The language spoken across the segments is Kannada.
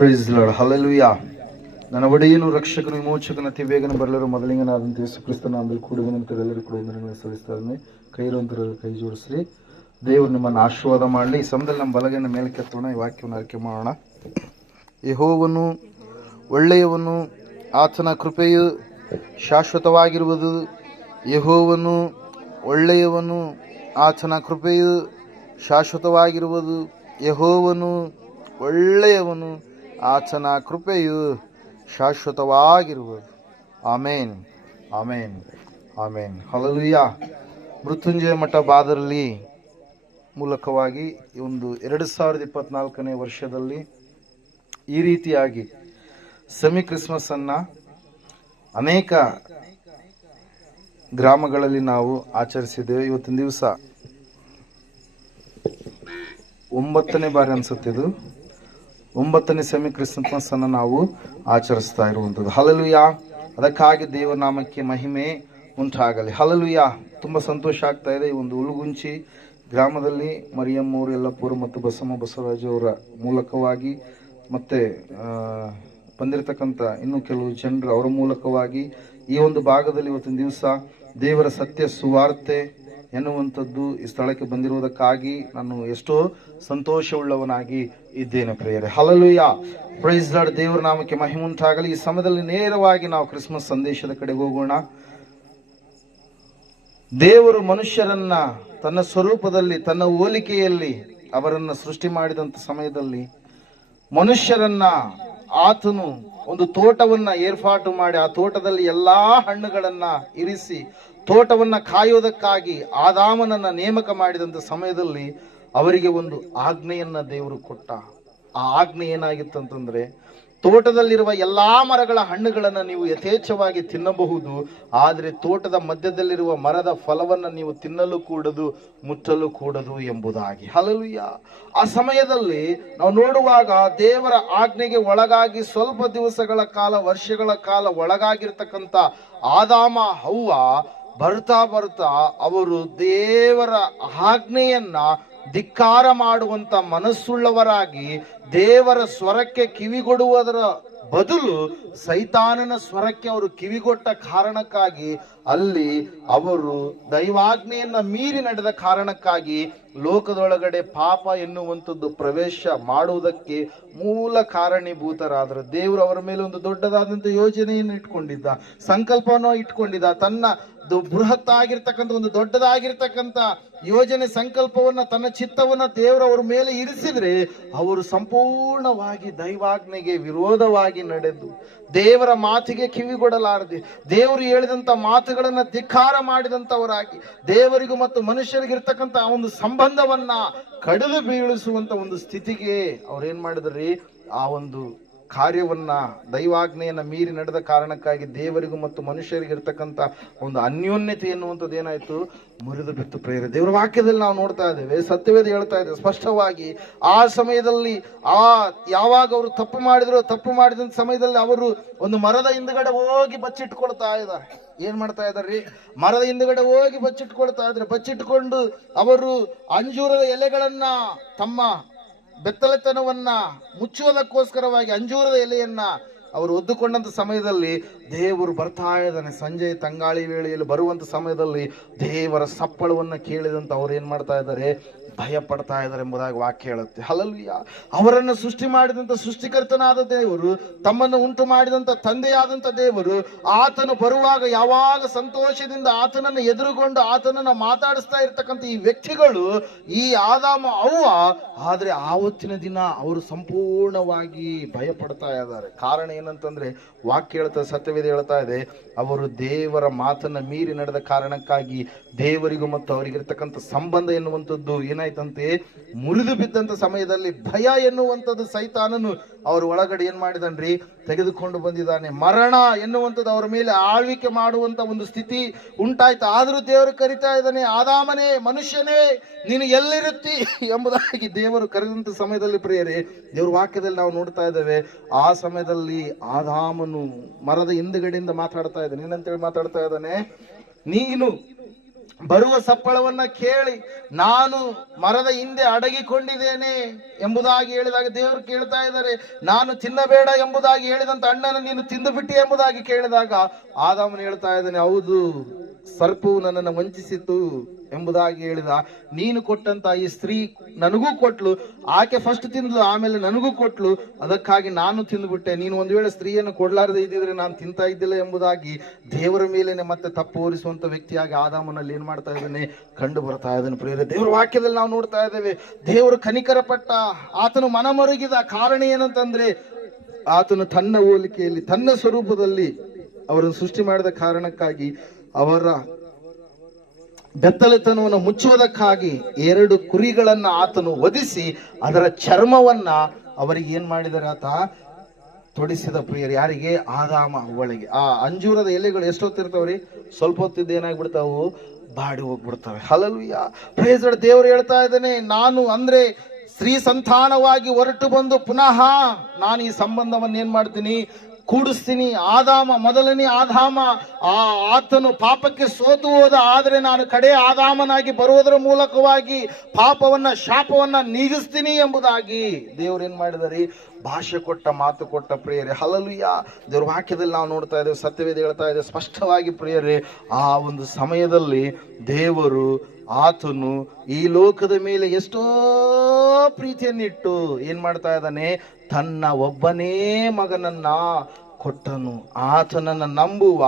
Price lord, hallelujah. ನನ್ನ ಒಡೆಯನು ರಕ್ಷಕನು ವಿಮೋಚಕನ ಅತಿ ಬೇಗನೆ ಬರಲಿರೋ ಮೊದಲಿಂಗನಾದಂಥ ಯೇಸು ಕ್ರಿಸ್ತ ನಾಮದಲ್ಲಿ ಕೂಡುವಂತೆ ಎಲ್ಲರೂ ಕೂಡ ವಂದನೆಗಳನ್ನು ಸಲ್ಲಿಸ್ತಾನೆ. ಕೈರೋಂತರ ಕೈ ಜೋಡಿಸ್ರಿ. ದೇವರು ನಿಮ್ಮನ್ನು ಆಶೀರ್ವಾದ ಮಾಡಲಿ. ಈ ಸಮಯದಲ್ಲಿ ನಮ್ಮ ಬಲಗೈನ ಮೇಲೆ ಕೆತ್ತೋಣ. ಈ ವಾಕ್ಯವನ್ನು ಆಯ್ಕೆ ಮಾಡೋಣ. ಯೆಹೋವನು ಒಳ್ಳೆಯವನು, ಆತನ ಕೃಪೆಯು ಶಾಶ್ವತವಾಗಿರುವುದು. ಯೆಹೋವನು ಒಳ್ಳೆಯವನು, ಆತನ ಕೃಪೆಯು ಶಾಶ್ವತವಾಗಿರುವುದು. ಯೆಹೋವನು ಒಳ್ಳೆಯವನು, ಆತನ ಕೃಪೆಯು ಶಾಶ್ವತವಾಗಿರುವುದು. ಆಮೇನ್, ಆಮೇನ್, ಆಮೇನ್. ಹಲ್ಲೆಲೂಯಾ. ಮೃತ್ಯುಂಜಯ ಮಠ ಬಾದರಲ್ಲಿ ಮೂಲಕವಾಗಿ ಒಂದು 2024ನೇ ವರ್ಷದಲ್ಲಿ ಈ ರೀತಿಯಾಗಿ ಸೆಮಿ ಕ್ರಿಸ್ಮಸ್ ಅನ್ನ ಅನೇಕ ಗ್ರಾಮಗಳಲ್ಲಿ ನಾವು ಆಚರಿಸಿದ್ದೇವೆ. ಇವತ್ತಿನ ದಿವಸ 9ನೇ ಬಾರಿ ಅನ್ಸುತ್ತೆ, ಇದು 9ನೇ ಸೆಮಿ ಕ್ರಿಸ್ಮಸ್ ಅನ್ನು ನಾವು ಆಚರಿಸ್ತಾ ಇರುವಂಥದ್ದು. ಹಲ್ಲೆಲೂಯಾ. ಅದಕ್ಕಾಗಿ ದೇವರ ನಾಮಕ್ಕೆ ಮಹಿಮೆ ಉಂಟಾಗಲಿ. ಹಲ್ಲೆಲೂಯಾ. ತುಂಬ ಸಂತೋಷ ಆಗ್ತಾ ಇದೆ. ಈ ಒಂದು ಉಳುಗುಂಚಿ ಗ್ರಾಮದಲ್ಲಿ ಮರಿಯಮ್ಮವರು, ಯಲ್ಲಪ್ಪರು ಮತ್ತು ಬಸಮ್ಮ ಬಸವರಾಜು ಅವರ ಮೂಲಕವಾಗಿ ಮತ್ತೆ ಬಂದಿರತಕ್ಕಂಥ ಇನ್ನೂ ಕೆಲವು ಜನರು ಅವರ ಮೂಲಕವಾಗಿ ಈ ಒಂದು ಭಾಗದಲ್ಲಿ ಇವತ್ತಿನ ದಿವಸ ದೇವರ ಸತ್ಯ ಸುವಾರ್ತೆ ಎನ್ನುವಂಥದ್ದು ಈ ಸ್ಥಳಕ್ಕೆ ಬಂದಿರುವುದಕ್ಕಾಗಿ ನಾನು ಎಷ್ಟೋ ಸಂತೋಷವುಳ್ಳವನಾಗಿ ಇದ್ದೇನೆ ಪ್ರಿಯರೇ. ಹಲ್ಲೆಲೂಯಾ. Praise Lord. ದೇವರ ನಾಮಕ್ಕೆ ಮಹಿಮೆ ಉಂಟಾಗಲಿ. ಈ ಸಮಯದಲ್ಲಿ ನೇರವಾಗಿ ನಾವು ಕ್ರಿಸ್ಮಸ್ ಸಂದೇಶದ ಕಡೆಗೆ ಹೋಗೋಣ. ದೇವರು ಮನುಷ್ಯರನ್ನ ತನ್ನ ಸ್ವರೂಪದಲ್ಲಿ, ತನ್ನ ಹೋಲಿಕೆಯಲ್ಲಿ ಅವರನ್ನ ಸೃಷ್ಟಿ ಮಾಡಿದಂತ ಸಮಯದಲ್ಲಿ ಮನುಷ್ಯರನ್ನ ಆತನು ಒಂದು ತೋಟವನ್ನ ಏರ್ಪಾಟು ಮಾಡಿ ಆ ತೋಟದಲ್ಲಿ ಎಲ್ಲಾ ಹಣ್ಣುಗಳನ್ನ ಇರಿಸಿ ತೋಟವನ್ನ ಕಾಯೋದಕ್ಕಾಗಿ ಆದಾಮನನ್ನ ನೇಮಕ ಮಾಡಿದಂತ ಸಮಯದಲ್ಲಿ ಅವರಿಗೆ ಒಂದು ಆಜ್ಞೆಯನ್ನ ದೇವರು ಕೊಟ್ಟ. ಆ ಆಜ್ಞೆ ಏನಾಗಿತ್ತಂತಂದ್ರೆ, ತೋಟದಲ್ಲಿರುವ ಎಲ್ಲಾ ಮರಗಳ ಹಣ್ಣುಗಳನ್ನ ನೀವು ಯಥೇಚ್ಛವಾಗಿ ತಿನ್ನಬಹುದು, ಆದರೆ ತೋಟದ ಮಧ್ಯದಲ್ಲಿರುವ ಮರದ ಫಲವನ್ನ ನೀವು ತಿನ್ನಲು ಕೂಡದು, ಮುಟ್ಟಲು ಕೂಡದು ಎಂಬುದಾಗಿ. ಹಲ್ಲೆಲೂಯಾ. ಆ ಸಮಯದಲ್ಲಿ ನಾವು ನೋಡುವಾಗ ದೇವರ ಆಜ್ಞೆಗೆ ಒಳಗಾಗಿ ಸ್ವಲ್ಪ ದಿವಸಗಳ ಕಾಲ, ವರ್ಷಗಳ ಕಾಲ ಒಳಗಾಗಿರ್ತಕ್ಕಂಥ ಆದಾಮ ಹವ್ವ ಬರ್ತಾ ಬರ್ತಾ ಅವರು ದೇವರ ಆಜ್ಞೆಯನ್ನ ಧಿಕ್ಕಾರ ಮಾಡುವಂತ ಮನಸ್ಸುಳ್ಳವರಾಗಿ ದೇವರ ಸ್ವರಕ್ಕೆ ಕಿವಿಗೊಡುವುದರ ಬದಲು ಸೈತಾನನ ಸ್ವರಕ್ಕೆ ಅವರು ಕಿವಿಗೊಟ್ಟ ಕಾರಣಕ್ಕಾಗಿ ಅಲ್ಲಿ ಅವರು ದೈವಾಜ್ಞೆಯನ್ನ ಮೀರಿ ನಡೆದ ಕಾರಣಕ್ಕಾಗಿ ಲೋಕದೊಳಗಡೆ ಪಾಪ ಎನ್ನುವಂಥದ್ದು ಪ್ರವೇಶ ಮಾಡುವುದಕ್ಕೆ ಮೂಲ ಕಾರಣೀಭೂತರಾದರು. ದೇವರು ಅವರ ಮೇಲೆ ಒಂದು ದೊಡ್ಡದಾದಂಥ ಯೋಜನೆಯನ್ನು ಇಟ್ಕೊಂಡಿದ್ದ, ಸಂಕಲ್ಪವನ್ನು ಇಟ್ಕೊಂಡಿದ್ದ. ತನ್ನ ಬೃಹತ್ ಆಗಿರ್ತಕ್ಕಂಥ ಒಂದು ದೊಡ್ಡದಾಗಿರ್ತಕ್ಕಂಥ ಯೋಜನೆ, ಸಂಕಲ್ಪವನ್ನ, ತನ್ನ ಚಿತ್ತವನ್ನ ದೇವರು ಅವರ ಮೇಲೆ ಇರಿಸಿದ್ರೆ ಅವರು ಸಂಪೂರ್ಣವಾಗಿ ದೈವಾಜ್ಞೆಗೆ ವಿರೋಧವಾಗಿ ನಡೆದು ದೇವರ ಮಾತಿಗೆ ಕಿವಿಗೊಡಲಾರದೆ ದೇವರು ಹೇಳಿದಂತ ಮಾತುಗಳನ್ನ ಧಿಕ್ಕಾರ ಮಾಡಿದಂತವರಾಗಿ ದೇವರಿಗೂ ಮತ್ತು ಮನುಷ್ಯರಿಗಿರ್ತಕ್ಕಂಥ ಒಂದು ಸಂಬಂಧವನ್ನ ಕಡಿದು ಬೀಳಿಸುವಂತ ಒಂದು ಸ್ಥಿತಿಗೆ ಅವ್ರೇನ್ ಮಾಡಿದ್ರಿ, ಆ ಒಂದು ಕಾರ್ಯವನ್ನ, ದೈವಾಜ್ಞೆಯನ್ನ ಮೀರಿ ನಡೆದ ಕಾರಣಕ್ಕಾಗಿ ದೇವರಿಗೂ ಮತ್ತು ಮನುಷ್ಯರಿಗೆ ಇರ್ತಕ್ಕಂಥ ಒಂದು ಅನ್ಯೋನ್ಯತೆ ಎನ್ನುವಂಥದ್ದು ಏನಾಯ್ತು, ಮುರಿದು ಬಿತ್ತು ಪ್ರೇರೆ. ದೇವರ ವಾಕ್ಯದಲ್ಲಿ ನಾವು ನೋಡ್ತಾ ಇದ್ದೇವೆ, ಸತ್ಯವೇದ ಹೇಳ್ತಾ ಇದೆ ಸ್ಪಷ್ಟವಾಗಿ. ಆ ಸಮಯದಲ್ಲಿ ಯಾವಾಗ ಅವರು ತಪ್ಪು ಮಾಡಿದ ಸಮಯದಲ್ಲಿ ಅವರು ಒಂದು ಮರದ ಹಿಂದ್ಗಡೆ ಹೋಗಿ ಬಚ್ಚಿಟ್ಕೊಳ್ತಾ ಇದ್ದಾರೆ. ಏನ್ ಮಾಡ್ತಾ ಇದಾರ್ರಿ, ಮರದ ಹಿಂದ್ಗಡೆ ಹೋಗಿ ಬಚ್ಚಿಟ್ಕೊಳ್ತಾ ಇದ್ರೆ, ಬಚ್ಚಿಟ್ಕೊಂಡು ಅವರು ಅಂಜೂರದ ಎಲೆಗಳನ್ನ ತಮ್ಮ ಬೆತ್ತಲೆತನವನ್ನ ಮುಚ್ಚುವುದಕ್ಕೋಸ್ಕರವಾಗಿ ಅಂಜೂರದ ಎಲೆಯನ್ನ ಅವರು ಒದ್ದುಕೊಂಡಂತ ಸಮಯದಲ್ಲಿ ದೇವರು ಬರ್ತಾ ಇದ್ದಾನೆ. ಸಂಜೆ ತಂಗಾಳಿ ವೇಳೆಯಲ್ಲಿ ಬರುವಂತ ಸಮಯದಲ್ಲಿ ದೇವರ ಸಪ್ಪಳವನ್ನ ಕೇಳಿದಂತ ಅವ್ರು ಏನ್ ಮಾಡ್ತಾ ಇದ್ದಾರೆ, ಭಯ ಪಡ್ತಾ ಇದ್ದಾರೆ ಎಂಬುದಾಗಿ ವಾಕ್ಯ ಹೇಳುತ್ತೆ. ಹಲ್ಲೆಲೂಯಾ. ಅವರನ್ನು ಸೃಷ್ಟಿ ಮಾಡಿದಂತ ಸೃಷ್ಟಿಕರ್ತನಾದ ದೇವರು, ತಮ್ಮನ್ನು ಉಂಟು ಮಾಡಿದಂತ ತಂದೆಯಾದಂತ ದೇವರು, ಆತನು ಬರುವಾಗ ಯಾವಾಗ ಸಂತೋಷದಿಂದ ಆತನನ್ನು ಎದುರುಗೊಂಡು ಆತನನ್ನ ಮಾತಾಡಿಸ್ತಾ ಇರ್ತಕ್ಕಂಥ ಈ ವ್ಯಕ್ತಿಗಳು, ಈ ಆದಾಮ ಅವ್ವ, ಆದ್ರೆ ಆವತ್ತಿನ ದಿನ ಅವರು ಸಂಪೂರ್ಣವಾಗಿ ಭಯ ಪಡ್ತಾ ಇದ್ದಾರೆ. ಕಾರಣ ಏನಂತಂದ್ರೆ, ವಾಕ್ಯ ಹೇಳ್ತಾ, ಸತ್ಯವೇದ ಹೇಳ್ತಾ ಇದೆ, ಅವರು ದೇವರ ಮಾತನ್ನ ಮೀರಿ ನಡೆದ ಕಾರಣಕ್ಕಾಗಿ ದೇವರಿಗೂ ಮತ್ತು ಅವರಿಗಿರ್ತಕ್ಕಂಥ ಸಂಬಂಧ ಎನ್ನುವಂಥದ್ದು ಏನಾಯ್ತಂತೆ, ಮುರಿದು ಬಿದ್ದಂತ ಸಮಯದಲ್ಲಿ ಭಯ ಎನ್ನುವಂಥದ್ದು ಸೈತಾನನು ಅವ್ರ ಒಳಗಡೆ ಏನ್ ಮಾಡಿದನ್ರಿ, ತೆಗೆದುಕೊಂಡು ಬಂದಿದ್ದಾನೆ. ಮರಣ ಎನ್ನುವಂಥದ್ದು ಅವರ ಮೇಲೆ ಆಳ್ವಿಕೆ ಮಾಡುವಂತ ಒಂದು ಸ್ಥಿತಿ ಉಂಟಾಯ್ತು. ಆದ್ರೂ ದೇವರು ಕರಿತಾ ಇದ್ದಾನೆ, ಆದಾಮನೇ, ಮನುಷ್ಯನೇ, ನೀನು ಎಲ್ಲಿರುತ್ತಿ ಎಂಬುದಾಗಿ ದೇವರು ಕರೆದಂತ ಸಮಯದಲ್ಲಿ ಪ್ರಿಯರೇ, ದೇವ್ರ ವಾಕ್ಯದಲ್ಲಿ ನಾವು ನೋಡ್ತಾ ಇದ್ದೇವೆ. ಆ ಸಮಯದಲ್ಲಿ ಆದಾಮನು ಮರದ ಹಿಂದುಗಡೆಯಿಂದ ಮಾತಾಡ್ತಾ ಇದ್ದಾನೆ. ಏನಂತೇಳಿ ಮಾತಾಡ್ತಾ ಇದ್ದಾನೆ, ನೀನು ಬರುವ ಸಪ್ಪಳವನ್ನ ಕೇಳಿ ನಾನು ಮರದ ಹಿಂದೆ ಅಡಗಿಕೊಂಡಿದ್ದೇನೆ ಎಂಬುದಾಗಿ ಹೇಳಿದಾಗ ದೇವರು ಕೇಳ್ತಾ ಇದ್ದಾರೆ, ನಾನು ತಿನ್ನಬೇಡ ಎಂಬುದಾಗಿ ಹೇಳಿದಂತ ಅಣ್ಣನ ನೀನು ತಿಂದು ಬಿಟ್ಟಿ ಎಂಬುದಾಗಿ ಕೇಳಿದಾಗ ಆದಾಮನು ಹೇಳ್ತಾ ಇದ್ದಾನೆ, ಹೌದು, ಸರ್ಪವು ನನ್ನನ್ನು ವಂಚಿಸಿತು ಎಂಬುದಾಗಿ ಹೇಳಿದ. ನೀನು ಕೊಟ್ಟಂತ ಈ ಸ್ತ್ರೀ ನನಗೂ ಕೊಟ್ಲು, ಆಕೆ ಫಸ್ಟ್ ತಿಂದ್ಲು, ಆಮೇಲೆ ನನಗೂ ಕೊಟ್ಲು, ಅದಕ್ಕಾಗಿ ನಾನು ತಿಂದುಬಿಟ್ಟೆ. ನೀನು ಒಂದು ವೇಳೆ ಸ್ತ್ರೀಯನ್ನು ಕೊಡ್ಲಾರದೆ ಇದ್ದಿದ್ರೆ ನಾನು ತಿಂತಾ ಇದ್ದಿಲ್ಲ ಎಂಬುದಾಗಿ ದೇವರ ಮೇಲೇನೆ ಮತ್ತೆ ತಪ್ಪು ಹೋರಿಸುವಂತ ವ್ಯಕ್ತಿಯಾಗಿ ಆದಾಮನಲ್ಲಿ ಏನ್ ಮಾಡ್ತಾ ಇದ್ದಾನೆ, ಕಂಡು ಬರ್ತಾ ಇದ್ದಾನೆ. ಪ್ರಿಯರೇ, ದೇವರ ವಾಕ್ಯದಲ್ಲಿ ನಾವು ನೋಡ್ತಾ ಇದ್ದೇವೆ, ದೇವರು ಕನಿಕರ ಪಟ್ಟ, ಆತನು ಮನಮರುಗಿದ ಕಾರಣ ಏನಂತಂದ್ರೆ ಆತನು ತನ್ನ ಹೋಲಿಕೆಯಲ್ಲಿ ತನ್ನ ಸ್ವರೂಪದಲ್ಲಿ ಅವರನ್ನು ಸೃಷ್ಟಿ ಮಾಡಿದ ಕಾರಣಕ್ಕಾಗಿ ಅವರ ಬೆತ್ತಲೆತನವನ್ನು ಮುಚ್ಚುವುದಕ್ಕಾಗಿ 2 ಕುರಿಗಳನ್ನ ಆತನು ವಧಿಸಿ ಅದರ ಚರ್ಮವನ್ನ ಅವರಿಗೆ ಏನ್ ಮಾಡಿದರೆ ಆತ ತೊಡಿಸಿದ. ಪ್ರಿಯರು, ಯಾರಿಗೆ? ಆದಾಮ ಅವ್ವಳಿಗೆ. ಆ ಅಂಜೂರದ ಎಲೆಗಳು ಎಷ್ಟೊತ್ತಿರ್ತಾವ್ರಿ? ಸ್ವಲ್ಪ ಹೊತ್ತಿದ್ದು ಏನಾಗ್ಬಿಡ್ತಾವು? ಬಾಡಿ ಹೋಗ್ಬಿಡ್ತವೆ. Hallelujah, praise Lord. ದೇವರು ಹೇಳ್ತಾ ಇದ್ದಾನೆ, ನಾನು ಅಂದ್ರೆ ಸ್ತ್ರೀ ಸಂತಾನವಾಗಿ ಹೊರಟು ಬಂದು ಪುನಃ ನಾನು ಈ ಸಂಬಂಧವನ್ನು ಏನ್ ಮಾಡ್ತೀನಿ, ಕೂಡಿಸ್ತೀನಿ. ಆದಾಮ, ಮೊದಲನೇ ಆದಾಮ, ಆತನು ಪಾಪಕ್ಕೆ ಸೋತು ಹೋದ, ಆದರೆ ನಾನು ಕಡೆ ಆದಾಮನಾಗಿ ಬರುವುದರ ಮೂಲಕವಾಗಿ ಪಾಪವನ್ನ, ಶಾಪವನ್ನ ನೀಗಿಸ್ತೀನಿ ಎಂಬುದಾಗಿ ದೇವರು ಏನ್ ಮಾಡಿದಾರೆ? ಭಾಷೆ ಕೊಟ್ಟ, ಮಾತು ಕೊಟ್ಟ. ಪ್ರಿಯರೇ, ಹಲ್ಲೆಲೂಯಾ. ದೇವ್ರ ವಾಕ್ಯದಲ್ಲಿ ನಾವು ನೋಡ್ತಾ ಇದ್ದೇವೆ, ಸತ್ಯವೇದ ಹೇಳ್ತಾ ಇದೆ ಸ್ಪಷ್ಟವಾಗಿ. ಪ್ರಿಯರೇ, ಆ ಒಂದು ಸಮಯದಲ್ಲಿ ದೇವರು ಆತನು ಈ ಲೋಕದ ಮೇಲೆ ಎಷ್ಟೋ ಪ್ರೀತಿಯನ್ನಿಟ್ಟು ಏನ್ ಮಾಡ್ತಾ ಇದ್ದಾನೆ, ತನ್ನ ಒಬ್ಬನೇ ಮಗನನ್ನ ಕೊಟ್ಟನು. ಆತನನ್ನು ನಂಬುವ